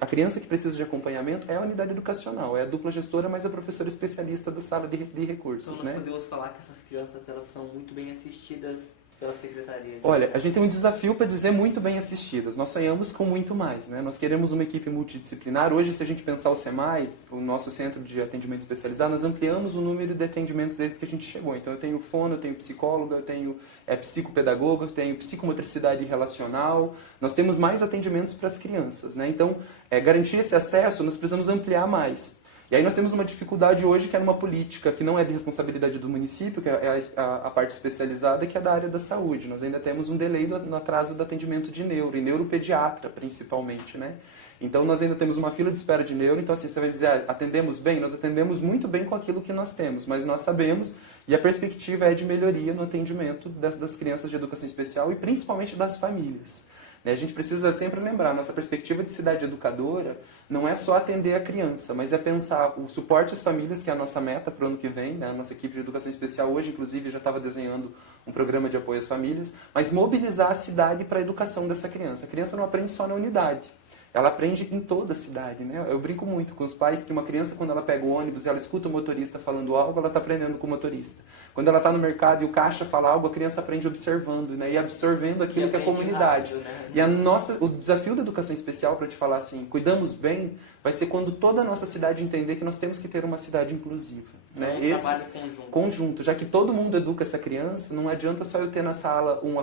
a criança que precisa de acompanhamento é a unidade educacional, é a dupla gestora, mas a professora especialista da sala de recursos. Então, nós podemos falar que essas crianças elas são muito bem assistidas pela secretaria? Olha, a gente tem um desafio para dizer muito bem assistidas. Nós sonhamos com muito mais, né? Nós queremos uma equipe multidisciplinar. Hoje, se a gente pensar o SEMAI, o nosso centro de atendimento especializado, nós ampliamos o número de atendimentos desde que a gente chegou. Então, eu tenho fono, eu tenho psicóloga, eu tenho psicopedagoga, eu tenho psicomotricidade relacional. Nós temos mais atendimentos para as crianças, né? Então, garantir esse acesso, nós precisamos ampliar mais. E aí nós temos uma dificuldade hoje que é numa política que não é de responsabilidade do município, que é a parte especializada, que é da área da saúde. Nós ainda temos um delay no atraso do atendimento de neuro, e neuropediatra principalmente, né? Então nós ainda temos uma fila de espera de neuro, então assim, você vai dizer, atendemos bem? Nós atendemos muito bem com aquilo que nós temos, mas nós sabemos, e a perspectiva é de melhoria no atendimento das crianças de educação especial e principalmente das famílias. A gente precisa sempre lembrar, nossa perspectiva de cidade educadora não é só atender a criança, mas é pensar o suporte às famílias, que é a nossa meta para o ano que vem, né? A nossa equipe de educação especial hoje, inclusive, já estava desenhando um programa de apoio às famílias, mas mobilizar a cidade para a educação dessa criança. A criança não aprende só na unidade. Ela aprende em toda a cidade, né? Eu brinco muito com os pais que uma criança, quando ela pega o ônibus e ela escuta o motorista falando algo, ela está aprendendo com o motorista. Quando ela está no mercado e o caixa fala algo, a criança aprende observando, né? E absorvendo aquilo que é a comunidade. Rápido, né? E o desafio da educação especial, para te falar assim, cuidamos bem, vai ser quando toda a nossa cidade entender que nós temos que ter uma cidade inclusiva. Né? Um trabalho conjunto. Já que todo mundo educa essa criança, não adianta só eu ter na sala um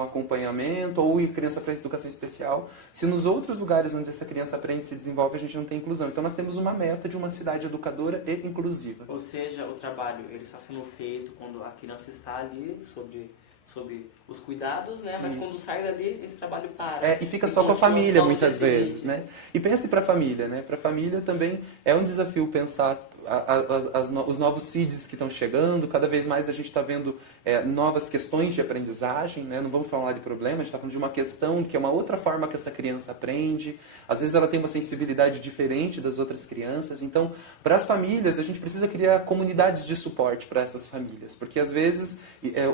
acompanhamento ou ir criança para educação especial, se nos outros lugares onde essa criança aprende e se desenvolve a gente não tem inclusão. Então nós temos uma meta de uma cidade educadora e inclusiva. Ou seja, o trabalho ele está sendo feito quando a criança está ali sobre os cuidados, né? Mas quando sai dali, esse trabalho para. E fica só com a família, muitas vezes, né? E pense para a família, né? Para a família também é um desafio pensar os novos CIDs que estão chegando. Cada vez mais a gente está vendo novas questões de aprendizagem, né? Não vamos falar de problema, a gente está falando de uma questão que é uma outra forma que essa criança aprende. Às vezes ela tem uma sensibilidade diferente das outras crianças. Então, para as famílias, a gente precisa criar comunidades de suporte para essas famílias, porque às vezes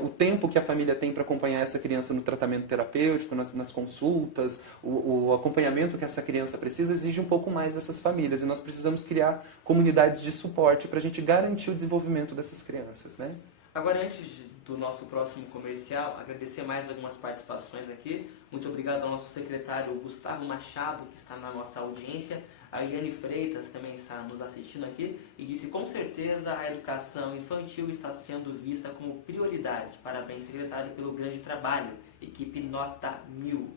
o tempo que a família tem para acompanhar essa criança no tratamento terapêutico, nas consultas, o acompanhamento que essa criança precisa exige um pouco mais dessas famílias, e nós precisamos criar comunidades de suporte para a gente garantir o desenvolvimento dessas crianças, né? Agora, antes do nosso próximo comercial, agradecer mais algumas participações aqui. Muito obrigado ao nosso secretário Gustavo Machado, que está na nossa audiência. A Iane Freitas também está nos assistindo aqui e disse: com certeza a educação infantil está sendo vista como prioridade. Parabéns, secretário, pelo grande trabalho. Equipe nota 1000.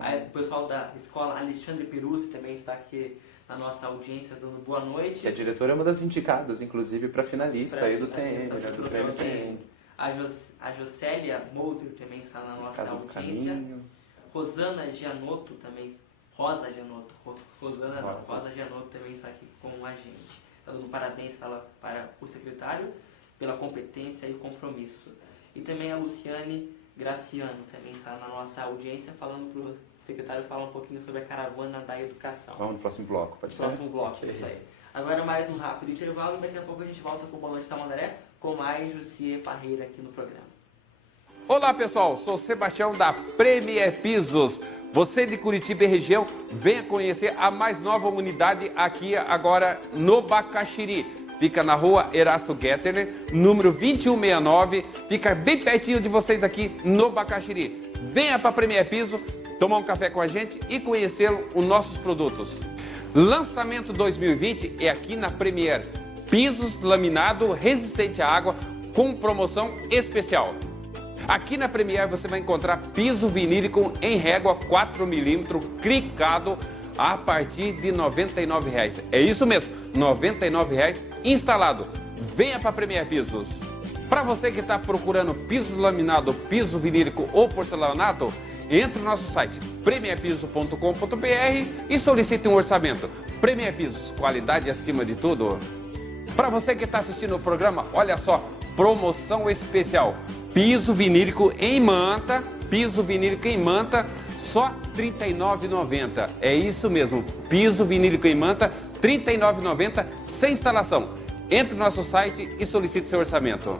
Aí, o pessoal da escola Alexandre Peruzzi também está aqui na nossa audiência, dando boa noite. E a diretora é uma das indicadas, inclusive, para finalista aí do TN, do prêmio TN. A Jocélia Moser também está na nossa audiência. Rosana Gianotto também. Rosa Gianotto também está aqui com a gente. Está dando parabéns para o secretário pela competência e compromisso. E também a Luciane Graciano também está na nossa audiência, falando para o secretário falar um pouquinho sobre a caravana da educação. Vamos no próximo bloco, pode ser? Próximo bloco, isso aí. Agora mais um rápido intervalo e daqui a pouco a gente volta com o Boa Noite Tamandaré com mais Jussier Parreira aqui no programa. Olá pessoal, sou Sebastião da Premier Pisos. Você de Curitiba e região, venha conhecer a mais nova unidade aqui agora no Bacaxiri. Fica na rua Erasto Getterner, número 2169, fica bem pertinho de vocês aqui no Bacaxiri. Venha para a Premier Piso, tomar um café com a gente e conhecer os nossos produtos. Lançamento 2020 é aqui na Premier. Pisos laminado resistente à água com promoção especial. Aqui na Premier você vai encontrar piso vinílico em régua 4 mm cricado a partir de R$ 99,00. É isso mesmo, R$ 99,00 instalado. Venha para a Premier Pisos. Para você que está procurando piso laminado, piso vinílico ou porcelanato, entre no nosso site premierpiso.com.br e solicite um orçamento. Premier Pisos, qualidade acima de tudo. Para você que está assistindo o programa, olha só, promoção especial. Piso vinílico em manta, só R$ 39,90. É isso mesmo, piso vinílico em manta, R$ 39,90 sem instalação. Entre no nosso site e solicite seu orçamento.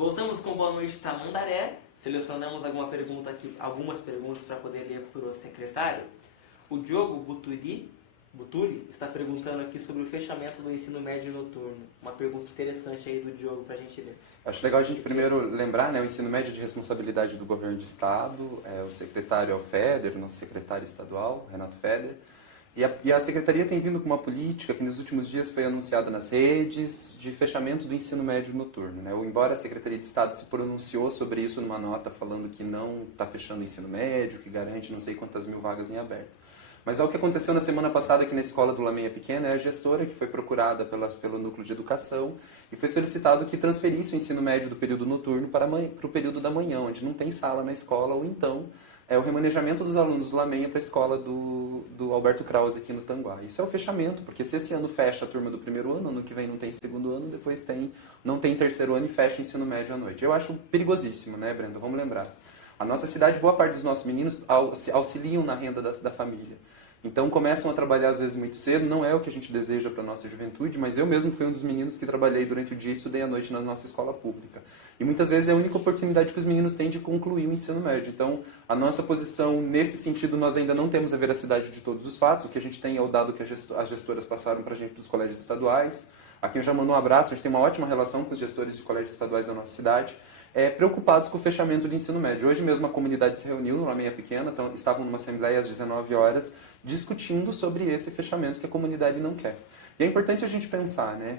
Voltamos com Boa Noite Tamandaré. Selecionamos algumas perguntas para poder ler para o secretário. O Diogo Buturi está perguntando aqui sobre o fechamento do ensino médio noturno. Uma pergunta interessante aí do Diogo para a gente ler. Acho legal a gente primeiro lembrar, né, o ensino médio de responsabilidade do governo de estado, o secretário é o Feder, nosso secretário estadual, Renato Feder, e a secretaria tem vindo com uma política que nos últimos dias foi anunciada nas redes de fechamento do ensino médio noturno, né? Embora a Secretaria de Estado se pronunciou sobre isso numa nota falando que não está fechando o ensino médio, que garante não sei quantas mil vagas em aberto. Mas o que aconteceu na semana passada aqui na escola do Lameia Pequena é a gestora que foi procurada pelo Núcleo de Educação e foi solicitado que transferisse o ensino médio do período noturno para o período da manhã, onde não tem sala na escola, ou então o remanejamento dos alunos do Lameia para a escola do Alberto Krause aqui no Tanguá. Isso é o fechamento, porque se esse ano fecha a turma do primeiro ano que vem não tem segundo ano, depois não tem terceiro ano e fecha o ensino médio à noite. Eu acho perigosíssimo, né, Brenda? Vamos lembrar. A nossa cidade, boa parte dos nossos meninos auxiliam na renda da família. Então começam a trabalhar às vezes muito cedo, não é o que a gente deseja para a nossa juventude, mas eu mesmo fui um dos meninos que trabalhei durante o dia e estudei à noite na nossa escola pública. E muitas vezes é a única oportunidade que os meninos têm de concluir o ensino médio. Então a nossa posição nesse sentido, nós ainda não temos a veracidade de todos os fatos, o que a gente tem é o dado que as gestoras passaram para a gente dos colégios estaduais. Aqui eu já mando um abraço, a gente tem uma ótima relação com os gestores de colégios estaduais da nossa cidade. Preocupados com o fechamento do ensino médio. Hoje mesmo a comunidade se reuniu no Lameia Pequena, estavam numa assembleia às 19 horas, discutindo sobre esse fechamento que a comunidade não quer. E é importante a gente pensar, né?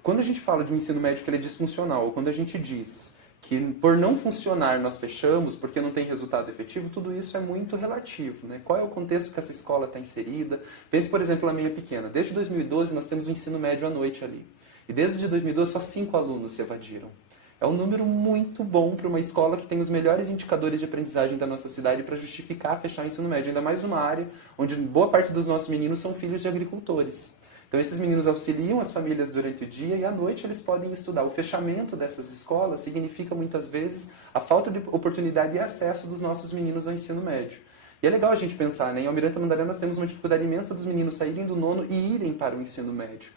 Quando a gente fala de um ensino médio que ele é disfuncional, ou quando a gente diz que por não funcionar nós fechamos porque não tem resultado efetivo, tudo isso é muito relativo, né? Qual é o contexto que essa escola está inserida? Pense, por exemplo, na Lameia Pequena. Desde 2012 nós temos o ensino médio à noite ali. E desde 2012 só 5 alunos se evadiram. É um número muito bom para uma escola que tem os melhores indicadores de aprendizagem da nossa cidade para justificar fechar o ensino médio, ainda mais numa área onde boa parte dos nossos meninos são filhos de agricultores. Então esses meninos auxiliam as famílias durante o dia e à noite eles podem estudar. O fechamento dessas escolas significa muitas vezes a falta de oportunidade e acesso dos nossos meninos ao ensino médio. E é legal a gente pensar, né? Em Almirante Tamandaré nós temos uma dificuldade imensa dos meninos saírem do nono e irem para o ensino médio.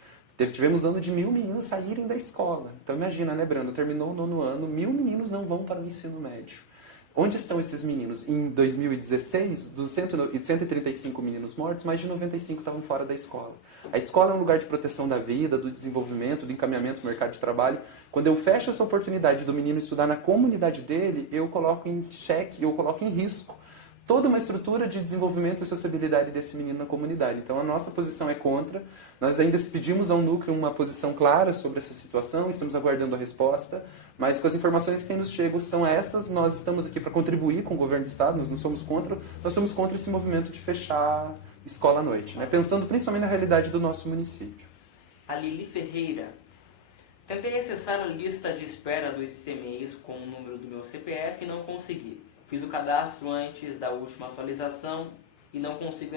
Tivemos ano de 1.000 meninos saírem da escola. Então imagina, né, Brando? Terminou o nono ano, 1.000 meninos não vão para o ensino médio. Onde estão esses meninos? Em 2016, dos 135 meninos mortos, mais de 95 estavam fora da escola. A escola é um lugar de proteção da vida, do desenvolvimento, do encaminhamento no mercado de trabalho. Quando eu fecho essa oportunidade do menino estudar na comunidade dele, eu coloco em xeque, eu coloco em risco toda uma estrutura de desenvolvimento e sociabilidade desse menino na comunidade. Então a nossa posição é contra. Nós ainda pedimos ao núcleo uma posição clara sobre essa situação, estamos aguardando a resposta, mas com as informações que nos chegam são essas, nós estamos aqui para contribuir com o governo do estado, nós não somos contra, nós somos contra esse movimento de fechar escola à noite, né? Pensando principalmente na realidade do nosso município. A Lili Ferreira. Tentei acessar a lista de espera dos CMEs com o número do meu CPF e não consegui. Fiz o cadastro antes da última atualização e não consigo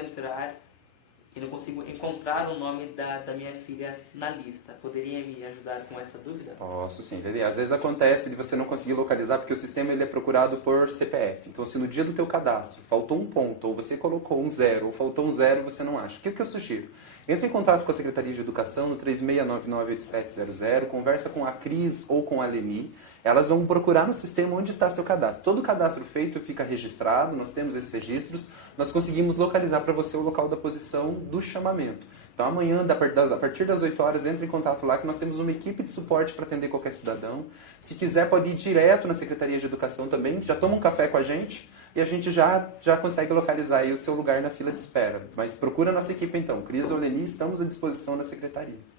encontrar o nome da minha filha na lista. Poderia me ajudar com essa dúvida? Posso sim, Lili. Às vezes acontece de você não conseguir localizar porque o sistema ele é procurado por CPF. Então se no dia do teu cadastro faltou um ponto, ou você colocou um 0, ou faltou um 0, você não acha. O que eu sugiro? Entre em contato com a Secretaria de Educação no 36998700, conversa com a Cris ou com a Leni. Elas vão procurar no sistema onde está seu cadastro. Todo cadastro feito fica registrado, nós temos esses registros, nós conseguimos localizar para você o local da posição do chamamento. Então amanhã, a partir das 8 horas, entre em contato lá que nós temos uma equipe de suporte para atender qualquer cidadão. Se quiser pode ir direto na Secretaria de Educação também, já toma um café com a gente e a gente já consegue localizar aí o seu lugar na fila de espera. Mas procura a nossa equipe então, Cris ou Leni, estamos à disposição da Secretaria.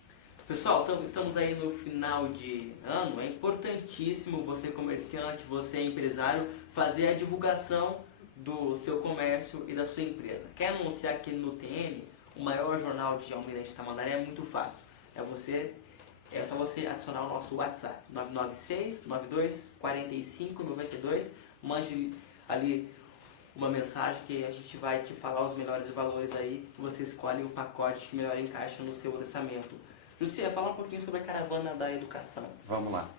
Pessoal, estamos aí no final de ano, é importantíssimo você comerciante, você empresário, fazer a divulgação do seu comércio e da sua empresa. Quer anunciar aqui no TN, o maior jornal de Almirante Tamandaré, é muito fácil. É só você adicionar o nosso WhatsApp, 996-92-4592, mande ali uma mensagem que a gente vai te falar os melhores valores aí, você escolhe o pacote que melhor encaixa no seu orçamento. Lucia, fala um pouquinho sobre a caravana da educação. Vamos lá.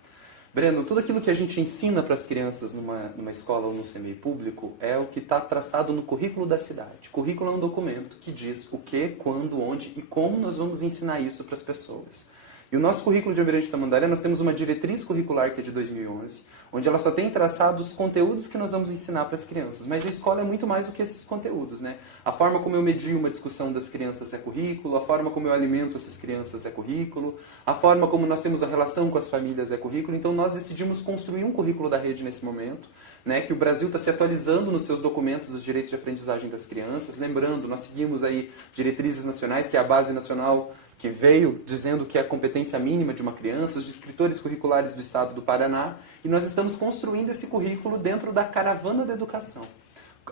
Breno, tudo aquilo que a gente ensina para as crianças numa escola ou no CMEI público é o que está traçado no currículo da cidade. O currículo é um documento que diz o que, quando, onde e como nós vamos ensinar isso para as pessoas. E o nosso currículo de Almirante Tamandaré, nós temos uma diretriz curricular que é de 2011, onde ela só tem traçado os conteúdos que nós vamos ensinar para as crianças. Mas a escola é muito mais do que esses conteúdos, né? A forma como eu medio uma discussão das crianças é currículo, a forma como eu alimento essas crianças é currículo, a forma como nós temos a relação com as famílias é currículo. Então nós decidimos construir um currículo da rede nesse momento, né, que o Brasil está se atualizando nos seus documentos dos direitos de aprendizagem das crianças. Lembrando, nós seguimos aí diretrizes nacionais, que é a base nacional que veio dizendo que é a competência mínima de uma criança, os descritores curriculares do Estado do Paraná, e nós estamos construindo esse currículo dentro da caravana da educação.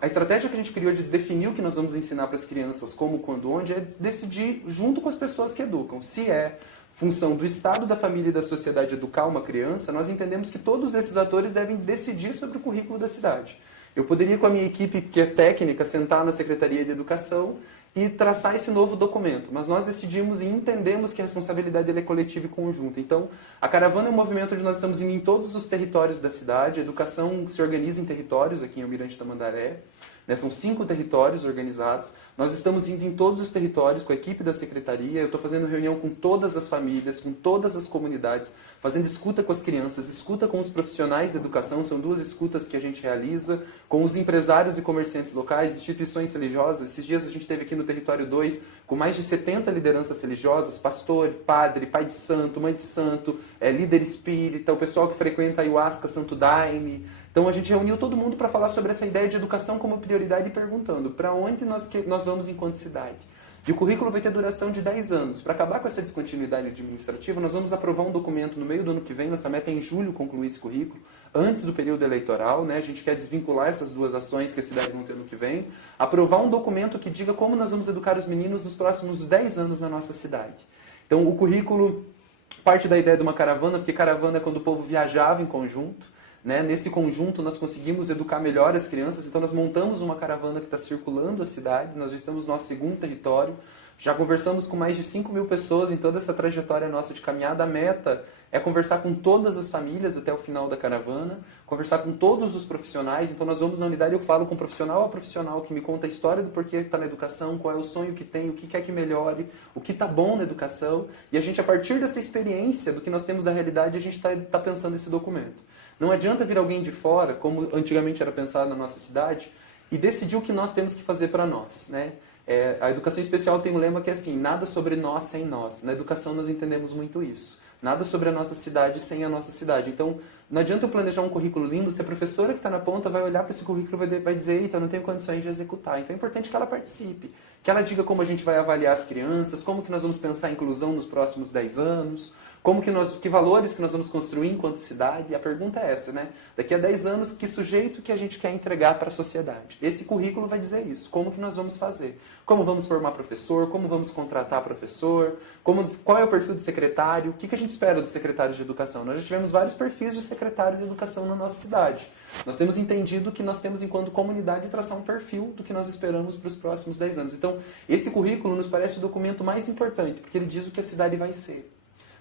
A estratégia que a gente criou de definir o que nós vamos ensinar para as crianças, como, quando, onde, é decidir junto com as pessoas que educam. Se é função do Estado, da família e da sociedade educar uma criança, nós entendemos que todos esses atores devem decidir sobre o currículo da cidade. Eu poderia, com a minha equipe, que é técnica, sentar na Secretaria de Educação e traçar esse novo documento, mas nós decidimos e entendemos que a responsabilidade é coletiva e conjunta. Então, a caravana é um movimento onde nós estamos indo em todos os territórios da cidade, a educação se organiza em territórios, aqui em Almirante Tamandaré, né, são 5 territórios organizados, nós estamos indo em todos os territórios com a equipe da Secretaria, eu estou fazendo reunião com todas as famílias, com todas as comunidades, fazendo escuta com as crianças, escuta com os profissionais da educação, são 2 escutas que a gente realiza, com os empresários e comerciantes locais, instituições religiosas. Esses dias a gente esteve aqui no Território 2 com mais de 70 lideranças religiosas, pastor, padre, pai de santo, mãe de santo, líder espírita, o pessoal que frequenta a Ayahuasca, Santo Daime. Então a gente reuniu todo mundo para falar sobre essa ideia de educação como prioridade e perguntando para onde nós vamos enquanto cidade. E o currículo vai ter duração de 10 anos. Para acabar com essa descontinuidade administrativa, nós vamos aprovar um documento no meio do ano que vem, nossa meta é em julho concluir esse currículo, antes do período eleitoral, né? A gente quer desvincular essas 2 ações que a cidade vai ter no que vem, aprovar um documento que diga como nós vamos educar os meninos nos próximos 10 anos na nossa cidade. Então o currículo parte da ideia de uma caravana, porque caravana é quando o povo viajava em conjunto, né? Nesse conjunto nós conseguimos educar melhor as crianças, então nós montamos uma caravana que está circulando a cidade, nós já estamos no nosso 2º território, já conversamos com mais de 5.000 pessoas em toda essa trajetória nossa de caminhada. A meta é conversar com todas as famílias até o final da caravana, conversar com todos os profissionais. Então nós vamos na unidade, eu falo com profissional a profissional que me conta a história do porquê está na educação, qual é o sonho que tem, o que quer que melhore, o que está bom na educação. E a gente, a partir dessa experiência, do que nós temos da realidade, a gente está pensando esse documento. Não adianta vir alguém de fora, como antigamente era pensado na nossa cidade, e decidir o que nós temos que fazer para nós, né? A educação especial tem um lema que é assim: nada sobre nós sem nós. Na educação nós entendemos muito isso. Nada sobre a nossa cidade sem a nossa cidade. Então, não adianta eu planejar um currículo lindo se a professora que está na ponta vai olhar para esse currículo e vai dizer: eita, eu não tenho condições de executar. Então é importante que ela participe, que ela diga como a gente vai avaliar as crianças, como que nós vamos pensar a inclusão nos próximos 10 anos, que valores que nós vamos construir enquanto cidade. E a pergunta é essa, né? Daqui a 10 anos, que sujeito que a gente quer entregar para a sociedade? Esse currículo vai dizer isso. Como que nós vamos fazer? Como vamos formar professor? Como vamos contratar professor? Qual é o perfil do secretário? O que a gente espera do secretário de educação? Nós já tivemos vários perfis de secretário de educação na nossa cidade. Nós temos entendido que nós temos, enquanto comunidade, traçar um perfil do que nós esperamos para os próximos 10 anos. Então, esse currículo nos parece o documento mais importante, porque ele diz o que a cidade vai ser.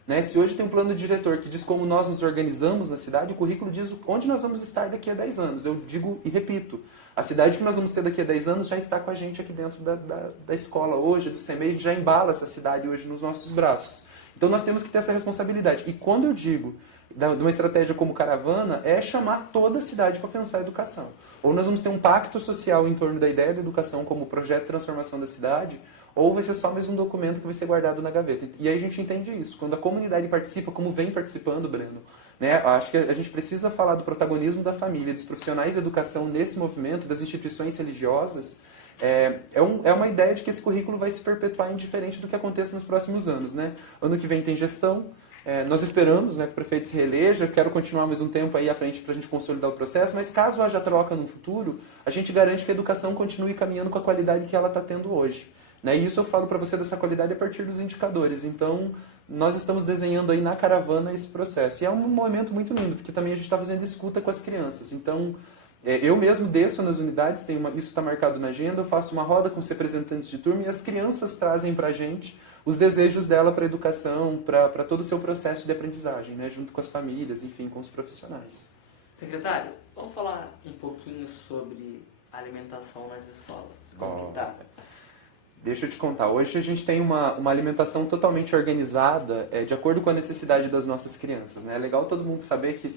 Né? Se hoje tem um plano diretor que diz como nós nos organizamos na cidade, o currículo diz onde nós vamos estar daqui a 10 anos. Eu digo e repito, a cidade que nós vamos ter daqui a 10 anos já está com a gente aqui dentro da escola hoje, do CEMEI, a gente já embala essa cidade hoje nos nossos braços. Então nós temos que ter essa responsabilidade. E quando eu digo de uma estratégia como caravana, é chamar toda a cidade para pensar a educação. Ou nós vamos ter um pacto social em torno da ideia da educação como projeto de transformação da cidade, ou vai ser só mesmo um documento que vai ser guardado na gaveta. E aí a gente entende isso. Quando a comunidade participa, como vem participando, Breno, né? Acho que a gente precisa falar do protagonismo da família, dos profissionais de educação nesse movimento, das instituições religiosas. É uma ideia de que esse currículo vai se perpetuar indiferente do que aconteça nos próximos anos. Né? Ano que vem tem gestão. Nós esperamos, né, que o prefeito se reeleja. Quero continuar mais um tempo aí à frente para a gente consolidar o processo, mas caso haja troca no futuro, a gente garante que a educação continue caminhando com a qualidade que ela está tendo hoje. Né? E isso eu falo para você dessa qualidade a partir dos indicadores. Então, nós estamos desenhando aí na caravana esse processo. E é um momento muito lindo, porque também a gente está fazendo escuta com as crianças. Então, eu mesmo desço nas unidades, isso está marcado na agenda, eu faço uma roda com os representantes de turma e as crianças trazem para a gente os desejos dela para a educação, para todo o seu processo de aprendizagem, né? Junto com as famílias, enfim, com os profissionais. Secretário, vamos falar um pouquinho sobre alimentação nas escolas. Como que tá? Deixa eu te contar, hoje a gente tem uma alimentação totalmente organizada de acordo com a necessidade das nossas crianças, né? É legal todo mundo saber que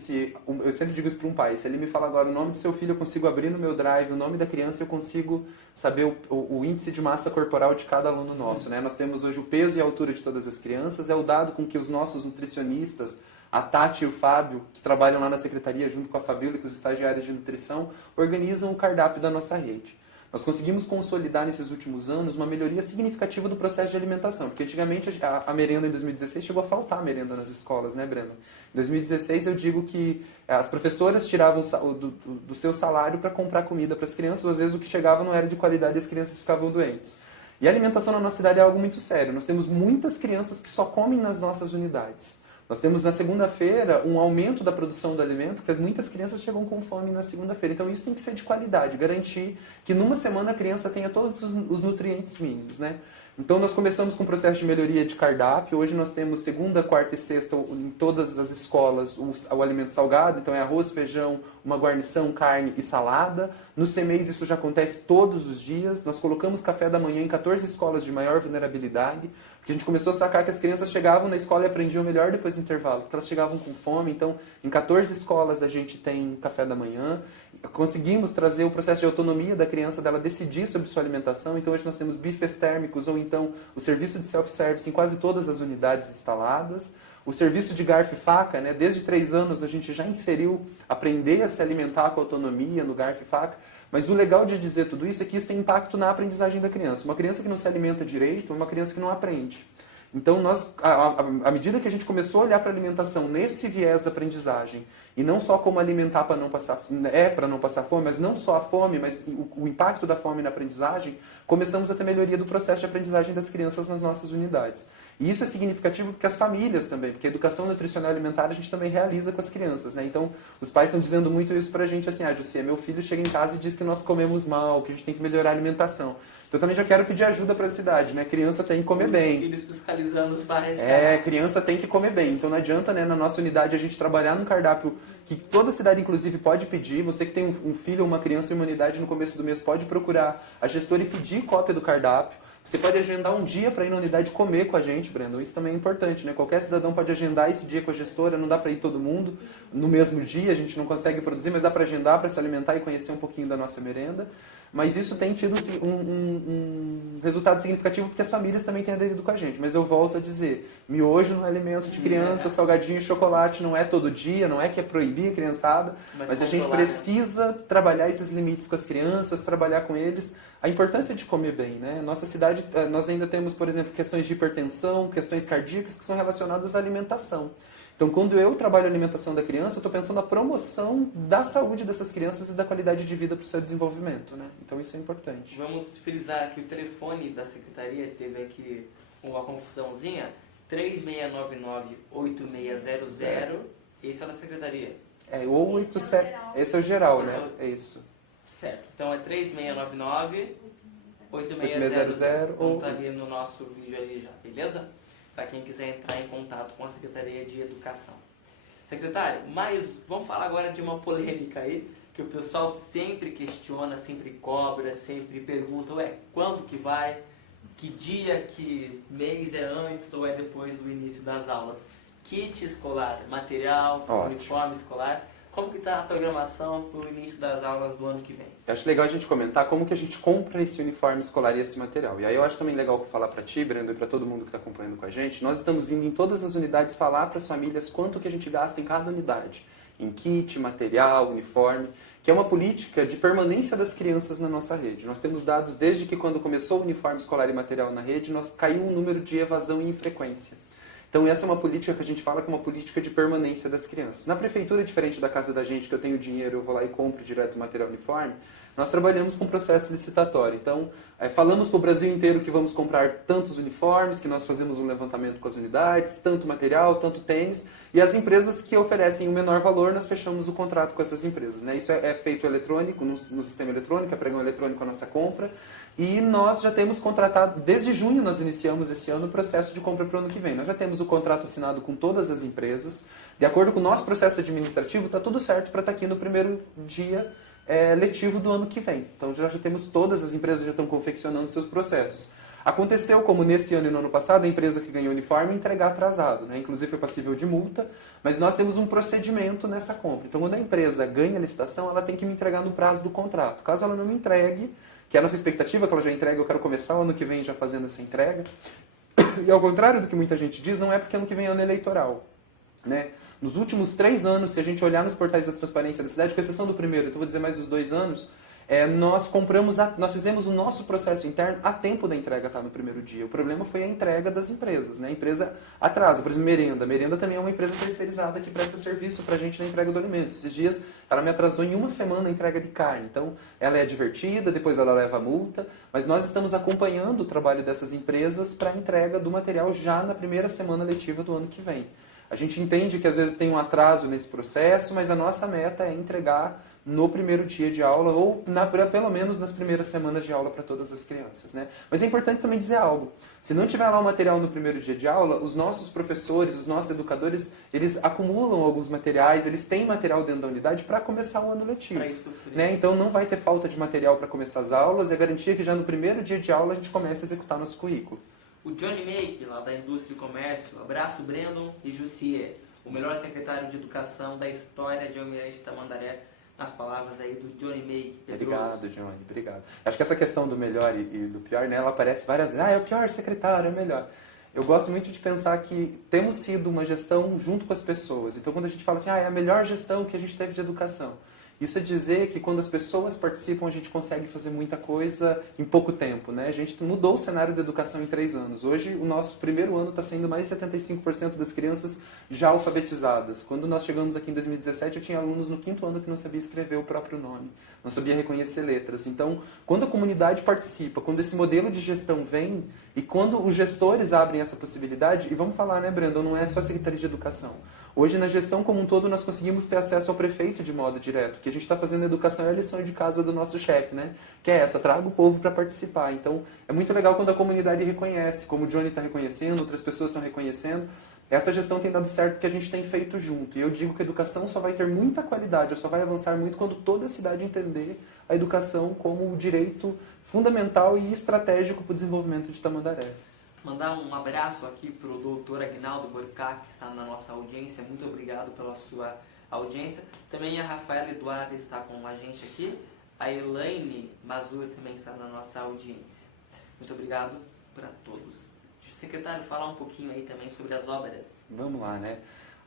eu sempre digo isso para um pai, se ele me fala agora o nome do seu filho, eu consigo abrir no meu drive o nome da criança, eu consigo saber o índice de massa corporal de cada aluno nosso, né? Nós temos hoje o peso e a altura de todas as crianças, é o dado com que os nossos nutricionistas, a Tati e o Fábio, que trabalham lá na secretaria junto com a Fabíola e com os estagiários de nutrição, organizam o cardápio da nossa rede. Nós conseguimos consolidar nesses últimos anos uma melhoria significativa do processo de alimentação, porque antigamente a merenda em 2016 chegou a faltar merenda nas escolas, né, Breno? Em 2016 eu digo que as professoras tiravam do seu salário para comprar comida para as crianças, às vezes o que chegava não era de qualidade e as crianças ficavam doentes. E a alimentação na nossa cidade é algo muito sério, nós temos muitas crianças que só comem nas nossas unidades. Nós temos na segunda-feira um aumento da produção do alimento, que muitas crianças chegam com fome na segunda-feira. Então isso tem que ser de qualidade, garantir que numa semana a criança tenha todos os nutrientes mínimos, né? Então nós começamos com o processo de melhoria de cardápio. Hoje nós temos segunda, quarta e sexta em todas as escolas o alimento salgado, então é arroz, feijão, uma guarnição, carne e salada. No CMEs isso já acontece todos os dias. Nós colocamos café da manhã em 14 escolas de maior vulnerabilidade, porque a gente começou a sacar que as crianças chegavam na escola e aprendiam melhor depois do intervalo, porque elas chegavam com fome. Então, em 14 escolas a gente tem café da manhã. Conseguimos trazer o processo de autonomia da criança, dela decidir sobre sua alimentação. Então, hoje nós temos bufês térmicos, ou então o serviço de self-service em quase todas as unidades instaladas. O serviço de garfo e faca, né? Desde 3 anos a gente já inseriu aprender a se alimentar com autonomia no garfo e faca. Mas o legal de dizer tudo isso é que isso tem impacto na aprendizagem da criança. Uma criança que não se alimenta direito é uma criança que não aprende. Então, à medida que a gente começou a olhar para a alimentação nesse viés da aprendizagem, e não só como alimentar para não passar fome, mas não só a fome, mas o impacto da fome na aprendizagem, começamos a ter melhoria do processo de aprendizagem das crianças nas nossas unidades. E isso é significativo porque as famílias também, porque a educação nutricional alimentar a gente também realiza com as crianças, né? Então, os pais estão dizendo muito isso pra gente, assim, José, meu filho chega em casa e diz que nós comemos mal, que a gente tem que melhorar a alimentação. Então, eu também já quero pedir ajuda para a cidade, né? Criança tem que comer bem. Os filhos fiscalizando os bairros. Criança tem que comer bem. Então, não adianta, né, na nossa unidade a gente trabalhar num cardápio que toda cidade, inclusive, pode pedir. Você que tem um filho ou uma criança em uma unidade no começo do mês pode procurar a gestora e pedir cópia do cardápio. Você pode agendar um dia para ir na unidade comer com a gente, Breno. Isso também é importante, né? Qualquer cidadão pode agendar esse dia com a gestora, não dá para ir todo mundo no mesmo dia, a gente não consegue produzir, mas dá para agendar para se alimentar e conhecer um pouquinho da nossa merenda. Mas isso tem tido um resultado significativo porque as famílias também têm aderido com a gente. Mas eu volto a dizer, miojo não é alimento de criança, salgadinho e chocolate não é todo dia, não é que é proibir a criançada, mas a gente precisa trabalhar esses limites com as crianças, trabalhar com eles a importância de comer bem, né? Nossa cidade, nós ainda temos, por exemplo, questões de hipertensão, questões cardíacas que são relacionadas à alimentação. Então, quando eu trabalho a alimentação da criança, eu estou pensando na promoção da saúde dessas crianças e da qualidade de vida para o seu desenvolvimento, né? Então, isso é importante. Vamos frisar que o telefone da secretaria teve aqui uma confusãozinha, 3699-8600, esse é da secretaria. Ou 87, esse é o geral, né? É isso. Certo, então é 3699-8600, ou tá ali no nosso vídeo ali já, beleza? Para quem quiser entrar em contato com a Secretaria de Educação. Secretário, mas vamos falar agora de uma polêmica aí, que o pessoal sempre questiona, sempre cobra, sempre pergunta, quando que vai, que dia, que mês é antes ou é depois do início das aulas? Kit escolar, material, uniforme escolar, como que está a programação para o início das aulas do ano que vem? Eu acho legal a gente comentar como que a gente compra esse uniforme escolar e esse material. E aí eu acho também legal falar para ti, Brendo, e para todo mundo que está acompanhando com a gente, nós estamos indo em todas as unidades falar para as famílias quanto que a gente gasta em cada unidade. Em kit, material, uniforme, que é uma política de permanência das crianças na nossa rede. Nós temos dados desde que quando começou o uniforme escolar e material na rede, caiu um número de evasão e infrequência. Então essa é uma política que a gente fala que é uma política de permanência das crianças. Na prefeitura, diferente da casa da gente, que eu tenho dinheiro, eu vou lá e compro direto o material uniforme, nós trabalhamos com processo licitatório. Então, falamos para o Brasil inteiro que vamos comprar tantos uniformes, que nós fazemos um levantamento com as unidades, tanto material, tanto tênis, e as empresas que oferecem o menor valor, nós fechamos o contrato com essas empresas, né? Isso é feito eletrônico, no sistema eletrônico, é pregão eletrônico a nossa compra, e nós já temos contratado, desde junho nós iniciamos esse ano o processo de compra para o ano que vem. Nós já temos o contrato assinado com todas as empresas. De acordo com o nosso processo administrativo, está tudo certo para estar aqui no primeiro dia letivo do ano que vem. Então já temos todas as empresas já estão confeccionando seus processos. Aconteceu, como nesse ano e no ano passado, a empresa que ganhou o uniforme entregar atrasado, né? Inclusive foi passível de multa, mas nós temos um procedimento nessa compra. Então, quando a empresa ganha a licitação, ela tem que me entregar no prazo do contrato. Caso ela não me entregue, que é a nossa expectativa que ela já entregue, eu quero começar o ano que vem já fazendo essa entrega. E ao contrário do que muita gente diz, não é porque ano que vem é ano eleitoral, né? Nos últimos 3 anos, se a gente olhar nos portais da transparência da cidade, com exceção do primeiro, então vou dizer mais dos 2 anos, nós fizemos o nosso processo interno a tempo da entrega estar no primeiro dia. O problema foi a entrega das empresas, né? A empresa atrasa, por exemplo, Merenda. Merenda também é uma empresa terceirizada que presta serviço para a gente na entrega do alimento. Esses dias ela me atrasou em 1 semana a entrega de carne. Então ela é advertida, depois ela leva a multa, mas nós estamos acompanhando o trabalho dessas empresas para a entrega do material já na primeira semana letiva do ano que vem. A gente entende que às vezes tem um atraso nesse processo, mas a nossa meta é entregar no primeiro dia de aula ou pelo menos nas primeiras semanas de aula para todas as crianças, né? Mas é importante também dizer algo. Se não tiver lá o material no primeiro dia de aula, os nossos professores, os nossos educadores, eles acumulam alguns materiais, eles têm material dentro da unidade para começar o ano letivo. Né? Então não vai ter falta de material para começar as aulas e a garantia é que já no primeiro dia de aula a gente comece a executar nosso currículo. O Johnny Make, lá da Indústria e Comércio, abraço Brandon e Jussier, o melhor secretário de Educação da história de Almirante Tamandaré, nas palavras aí do Johnny Make. Obrigado, Johnny, obrigado. Acho que essa questão do melhor e do pior, né, ela aparece várias vezes. É o pior secretário, é o melhor. Eu gosto muito de pensar que temos sido uma gestão junto com as pessoas. Então, quando a gente fala assim, é a melhor gestão que a gente teve de educação. Isso é dizer que quando as pessoas participam, a gente consegue fazer muita coisa em pouco tempo, né? A gente mudou o cenário da educação em 3 anos. Hoje, o nosso primeiro ano está sendo mais de 75% das crianças já alfabetizadas. Quando nós chegamos aqui em 2017, eu tinha alunos no 5º ano que não sabia escrever o próprio nome, não sabia reconhecer letras. Então, quando a comunidade participa, quando esse modelo de gestão vem e quando os gestores abrem essa possibilidade, e vamos falar, né, Brandon, não é só a Secretaria de Educação. Hoje, na gestão como um todo, nós conseguimos ter acesso ao prefeito de modo direto. O que a gente está fazendo na educação é a lição de casa do nosso chefe, né? Que é essa, traga o povo para participar. Então, é muito legal quando a comunidade reconhece, como o Johnny está reconhecendo, outras pessoas estão reconhecendo. Essa gestão tem dado certo porque a gente tem feito junto. E eu digo que a educação só vai ter muita qualidade, só vai avançar muito quando toda a cidade entender a educação como o direito fundamental e estratégico para o desenvolvimento de Tamandaré. Mandar um abraço aqui para o doutor Agnaldo Borcá, que está na nossa audiência. Muito obrigado pela sua audiência. Também a Rafaela Eduardo está com a gente aqui. A Elaine Mazur também está na nossa audiência. Muito obrigado para todos. Secretário, falar um pouquinho aí também sobre as obras. Vamos lá, né?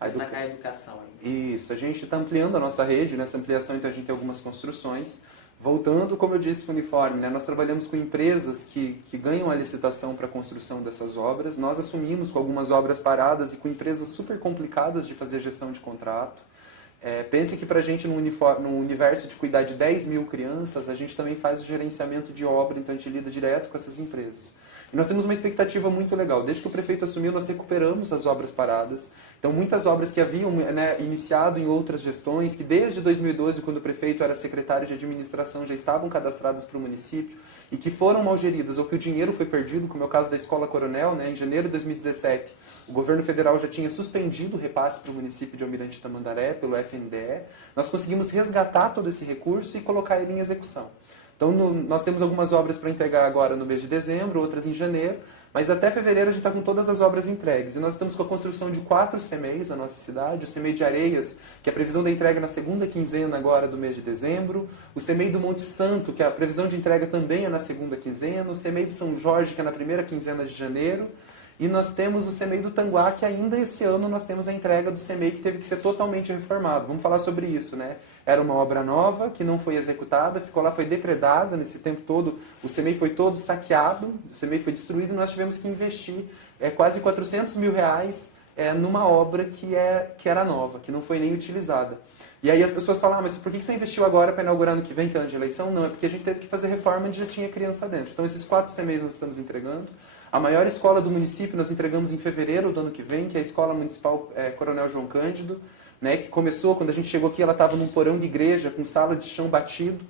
Destacar a educação aí. Isso, a gente está ampliando a nossa rede, nessa ampliação então a gente tem algumas construções. Voltando, como eu disse, para o uniforme, né? Nós trabalhamos com empresas que ganham a licitação para a construção dessas obras. Nós assumimos com algumas obras paradas e com empresas super complicadas de fazer gestão de contrato. Pense que para a gente, no universo de cuidar de 10 mil crianças, a gente também faz o gerenciamento de obra, então a gente lida direto com essas empresas. E nós temos uma expectativa muito legal. Desde que o prefeito assumiu, nós recuperamos as obras paradas. Então, muitas obras que haviam, né, iniciado em outras gestões, que desde 2012, quando o prefeito era secretário de administração, já estavam cadastradas para o município e que foram mal geridas ou que o dinheiro foi perdido, como é o caso da Escola Coronel, né, em janeiro de 2017, o governo federal já tinha suspendido o repasse para o município de Almirante Tamandaré, pelo FNDE. Nós conseguimos resgatar todo esse recurso e colocar ele em execução. Então, nós temos algumas obras para entregar agora no mês de dezembro, outras em janeiro, mas até fevereiro a gente está com todas as obras entregues. E nós estamos com a construção de 4 CMEIs na nossa cidade, o CMEI de Areias, que é a previsão da entrega na segunda quinzena agora do mês de dezembro, o CMEI do Monte Santo, que a previsão de entrega também é na segunda quinzena, o CMEI do São Jorge, que é na primeira quinzena de janeiro, e nós temos o CMEI do Tanguá, que ainda esse ano nós temos a entrega do CMEI que teve que ser totalmente reformado. Vamos falar sobre isso, né? Era uma obra nova, que não foi executada, ficou lá, foi depredada nesse tempo todo, o CMEI foi todo saqueado, o CMEI foi destruído e nós tivemos que investir quase 400 mil reais numa obra que era nova, que não foi nem utilizada. E aí as pessoas falam, mas por que você investiu agora para inaugurar no que vem, que é ano de eleição? Não, é porque a gente teve que fazer reforma onde já tinha criança dentro. Então esses 4 CMEIs nós estamos entregando. A maior escola do município nós entregamos em fevereiro do ano que vem, que é a Escola Municipal Coronel João Cândido, né, que começou, quando a gente chegou aqui, ela estava num porão de igreja, com sala de chão batido,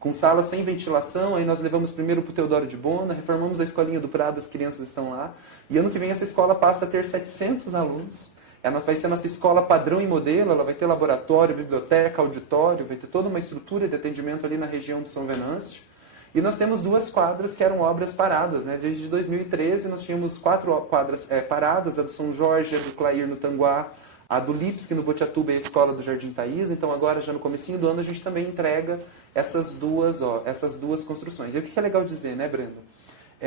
com sala sem ventilação, aí nós levamos primeiro para o Teodoro de Bona, reformamos a escolinha do Prado, as crianças estão lá, e ano que vem essa escola passa a ter 700 alunos, ela vai ser a nossa escola padrão e modelo, ela vai ter laboratório, biblioteca, auditório, vai ter toda uma estrutura de atendimento ali na região do São Venâncio. E nós temos 2 quadras que eram obras paradas, né? Desde 2013 nós tínhamos 4 quadras paradas, a do São Jorge, a do Clair no Tanguá, a do Lipski no Botiatuba e a escola do Jardim Taís. Então agora, já no comecinho do ano, a gente também entrega essas duas construções. E o que é legal dizer, né, Breno?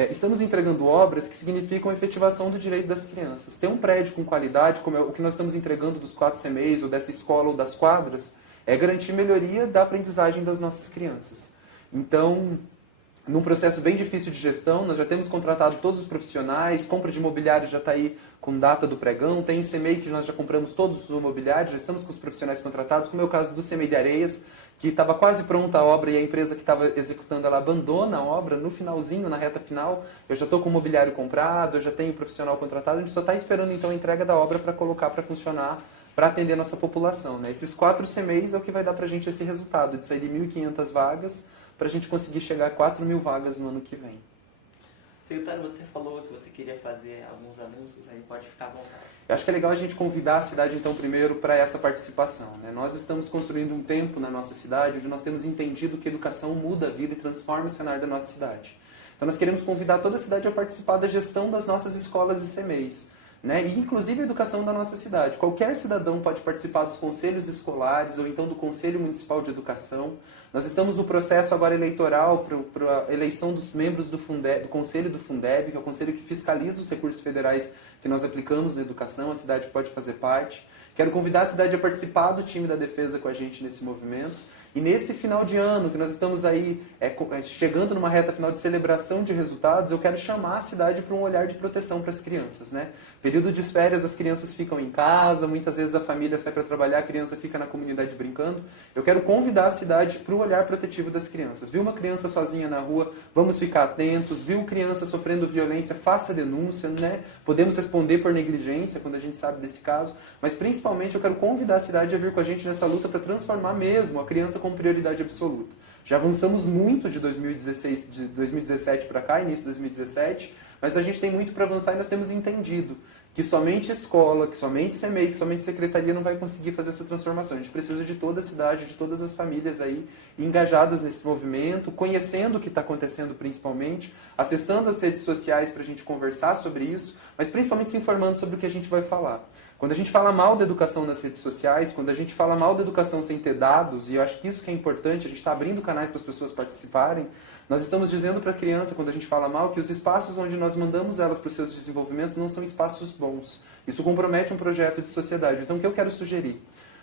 Estamos entregando obras que significam a efetivação do direito das crianças. Ter um prédio com qualidade, como é o que nós estamos entregando dos 4 CMEs, ou dessa escola, ou das quadras, é garantir melhoria da aprendizagem das nossas crianças. Então, num processo bem difícil de gestão, nós já temos contratado todos os profissionais, compra de imobiliário já está aí com data do pregão, tem CMEI que nós já compramos todos os imobiliários, já estamos com os profissionais contratados, como é o caso do CMEI de Areias, que estava quase pronta a obra e a empresa que estava executando, ela abandona a obra no finalzinho, na reta final. Eu já estou com o mobiliário comprado, eu já tenho o profissional contratado, a gente só está esperando então a entrega da obra para colocar para funcionar, para atender a nossa população, né? Esses 4 CMEs é o que vai dar para a gente esse resultado, de sair de 1.500 vagas para a gente conseguir chegar a 4.000 vagas no ano que vem. Secretário, você falou que você queria fazer alguns anúncios, aí pode ficar à vontade. Eu acho que é legal a gente convidar a cidade, então, primeiro, para essa participação, né? Nós estamos construindo um tempo na nossa cidade onde nós temos entendido que a educação muda a vida e transforma o cenário da nossa cidade. Então, nós queremos convidar toda a cidade a participar da gestão das nossas escolas e CMEs, né? E, inclusive, a educação da nossa cidade. Qualquer cidadão pode participar dos conselhos escolares ou, então, do Conselho Municipal de Educação. Nós estamos no processo agora eleitoral para a eleição dos membros do Conselho do Fundeb, que é o conselho que fiscaliza os recursos federais que nós aplicamos na educação, a cidade pode fazer parte. Quero convidar a cidade a participar do time da defesa com a gente nesse movimento. E nesse final de ano, que nós estamos aí chegando numa reta final de celebração de resultados, eu quero chamar a cidade para um olhar de proteção para as crianças, né? Período de férias, as crianças ficam em casa, muitas vezes a família sai para trabalhar, a criança fica na comunidade brincando. Eu quero convidar a cidade para o olhar protetivo das crianças. Viu uma criança sozinha na rua, vamos ficar atentos. Viu criança sofrendo violência, faça denúncia, né? Podemos responder por negligência, quando a gente sabe desse caso. Mas principalmente eu quero convidar a cidade a vir com a gente nessa luta para transformar mesmo a criança como prioridade absoluta. Já avançamos muito de 2017 para cá, início de 2017, mas a gente tem muito para avançar e nós temos entendido que somente escola, que somente CMEI, que somente secretaria não vai conseguir fazer essa transformação. A gente precisa de toda a cidade, de todas as famílias aí engajadas nesse movimento, conhecendo o que está acontecendo principalmente, acessando as redes sociais para a gente conversar sobre isso, mas principalmente se informando sobre o que a gente vai falar. Quando a gente fala mal da educação nas redes sociais, quando a gente fala mal da educação sem ter dados, e eu acho que isso que é importante, a gente está abrindo canais para as pessoas participarem, nós estamos dizendo para a criança, quando a gente fala mal, que os espaços onde nós mandamos elas para os seus desenvolvimentos não são espaços bons. Isso compromete um projeto de sociedade. Então, o que eu quero sugerir?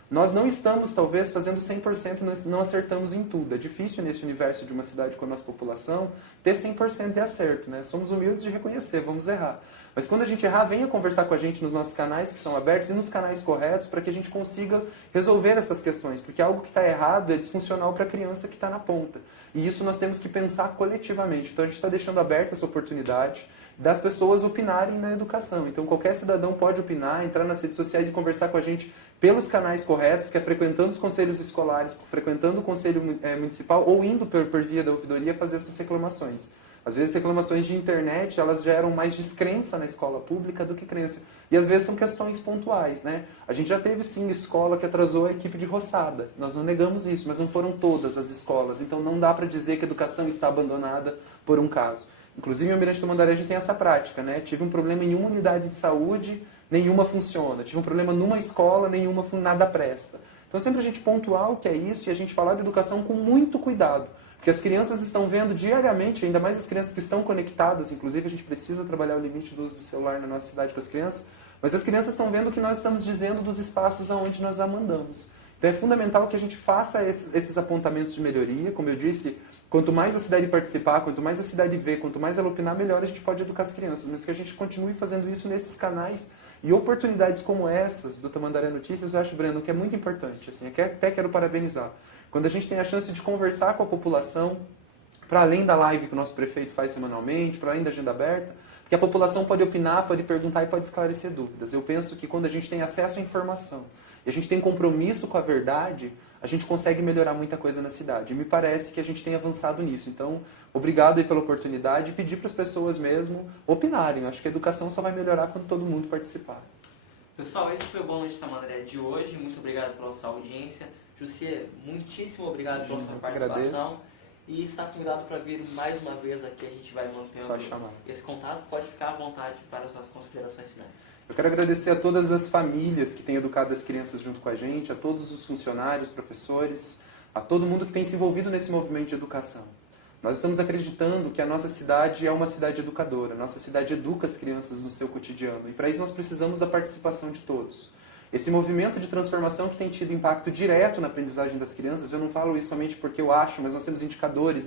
Nós não estamos, talvez, fazendo 100%, não acertamos em tudo. É difícil, nesse universo de uma cidade com a nossa população, ter 100% de acerto, né? Somos humildes de reconhecer, vamos errar. Mas quando a gente errar, venha conversar com a gente nos nossos canais que são abertos e nos canais corretos para que a gente consiga resolver essas questões. Porque algo que está errado é disfuncional para a criança que está na ponta. E isso nós temos que pensar coletivamente. Então a gente está deixando aberta essa oportunidade das pessoas opinarem na educação. Então qualquer cidadão pode opinar, entrar nas redes sociais e conversar com a gente pelos canais corretos, que é frequentando os conselhos escolares, frequentando o conselho municipal ou indo por via da ouvidoria fazer essas reclamações. Às vezes reclamações de internet, elas geram mais descrença na escola pública do que crença. E às vezes são questões pontuais, né? A gente já teve sim escola que atrasou a equipe de roçada. Nós não negamos isso, mas não foram todas as escolas. Então não dá para dizer que a educação está abandonada por um caso. Inclusive, em Almirante Tamandaré a gente tem essa prática, né? Tive um problema em uma unidade de saúde, nenhuma funciona. Tive um problema numa escola, nada presta. Então sempre a gente pontuar o que é isso e a gente falar de educação com muito cuidado. Porque as crianças estão vendo diariamente, ainda mais as crianças que estão conectadas, inclusive a gente precisa trabalhar o limite do uso do celular na nossa cidade com as crianças, mas as crianças estão vendo o que nós estamos dizendo dos espaços aonde nós a mandamos. Então é fundamental que a gente faça esses apontamentos de melhoria, como eu disse, quanto mais a cidade participar, quanto mais a cidade vê, quanto mais ela opinar, melhor a gente pode educar as crianças, mas que a gente continue fazendo isso nesses canais e oportunidades como essas do Tamandaré Notícias, eu acho, Breno, que é muito importante, assim, até quero parabenizar. Quando a gente tem a chance de conversar com a população, para além da live que o nosso prefeito faz semanalmente, para além da agenda aberta, que a população pode opinar, pode perguntar e pode esclarecer dúvidas. Eu penso que quando a gente tem acesso à informação e a gente tem compromisso com a verdade, a gente consegue melhorar muita coisa na cidade. E me parece que a gente tem avançado nisso. Então, obrigado aí pela oportunidade e pedir para as pessoas mesmo opinarem. Eu acho que a educação só vai melhorar quando todo mundo participar. Pessoal, esse foi o Boa Noite Tamandaré de hoje. Muito obrigado pela sua audiência. Jussier, muitíssimo obrigado pela sua participação. Agradeço. E está convidado para vir mais uma vez aqui, a gente vai mantendo Só chamar. esse contato. Pode ficar à vontade para as suas considerações finais. Eu quero agradecer a todas as famílias que têm educado as crianças junto com a gente, a todos os funcionários, professores, a todo mundo que tem se envolvido nesse movimento de educação. Nós estamos acreditando que a nossa cidade é uma cidade educadora, a nossa cidade educa as crianças no seu cotidiano, e para isso nós precisamos da participação de todos. Esse movimento de transformação que tem tido impacto direto na aprendizagem das crianças, eu não falo isso somente porque eu acho, mas nós temos indicadores,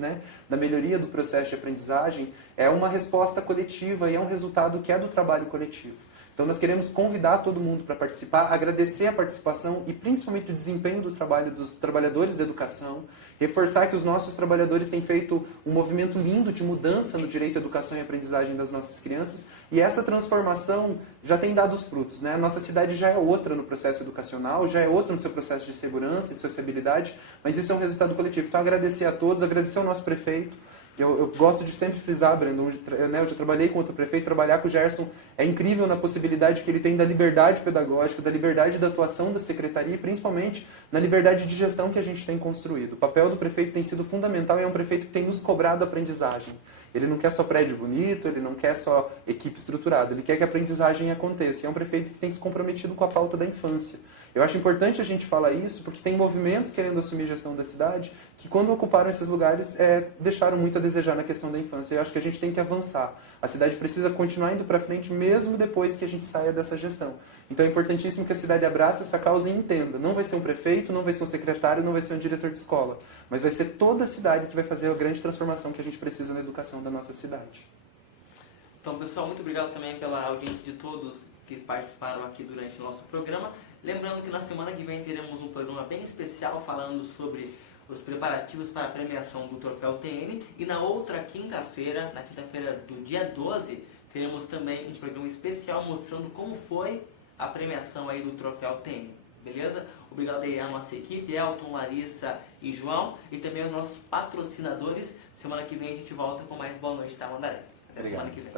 da melhoria do processo de aprendizagem, é uma resposta coletiva e é um resultado que é do trabalho coletivo. Então nós queremos convidar todo mundo para participar, agradecer a participação e principalmente o desempenho do trabalho dos trabalhadores da educação, reforçar que os nossos trabalhadores têm feito um movimento lindo de mudança no direito à educação e aprendizagem das nossas crianças, e essa transformação já tem dado os frutos, A nossa cidade já é outra no processo educacional, já é outra no seu processo de segurança, de sociabilidade, mas isso é um resultado coletivo. Então agradecer a todos, agradecer ao nosso prefeito. Eu gosto de sempre frisar, Brandon, eu já trabalhei com outro prefeito, trabalhar com o Gerson é incrível na possibilidade que ele tem da liberdade pedagógica, da liberdade da atuação da secretaria e principalmente na liberdade de gestão que a gente tem construído. O papel do prefeito tem sido fundamental e é um prefeito que tem nos cobrado a aprendizagem. Ele não quer só prédio bonito, ele não quer só equipe estruturada, ele quer que a aprendizagem aconteça. E é um prefeito que tem se comprometido com a pauta da infância. Eu acho importante a gente falar isso, porque tem movimentos querendo assumir a gestão da cidade, que quando ocuparam esses lugares, deixaram muito a desejar na questão da infância. Eu acho que a gente tem que avançar. A cidade precisa continuar indo para frente, mesmo depois que a gente saia dessa gestão. Então é importantíssimo que a cidade abrace essa causa e entenda. Não vai ser um prefeito, não vai ser um secretário, não vai ser um diretor de escola, mas vai ser toda a cidade que vai fazer a grande transformação que a gente precisa na educação da nossa cidade. Então, pessoal, muito obrigado também pela audiência de todos que participaram aqui durante o nosso programa. Lembrando que na semana que vem teremos um programa bem especial falando sobre os preparativos para a premiação do Troféu TN. E na outra quinta-feira, na quinta-feira do dia 12, teremos também um programa especial mostrando como foi a premiação aí do Troféu TN. Beleza? Obrigado aí à nossa equipe, Elton, Larissa e João, e também aos nossos patrocinadores. Semana que vem a gente volta com mais Boa Noite Tamandaré. Até semana que vem.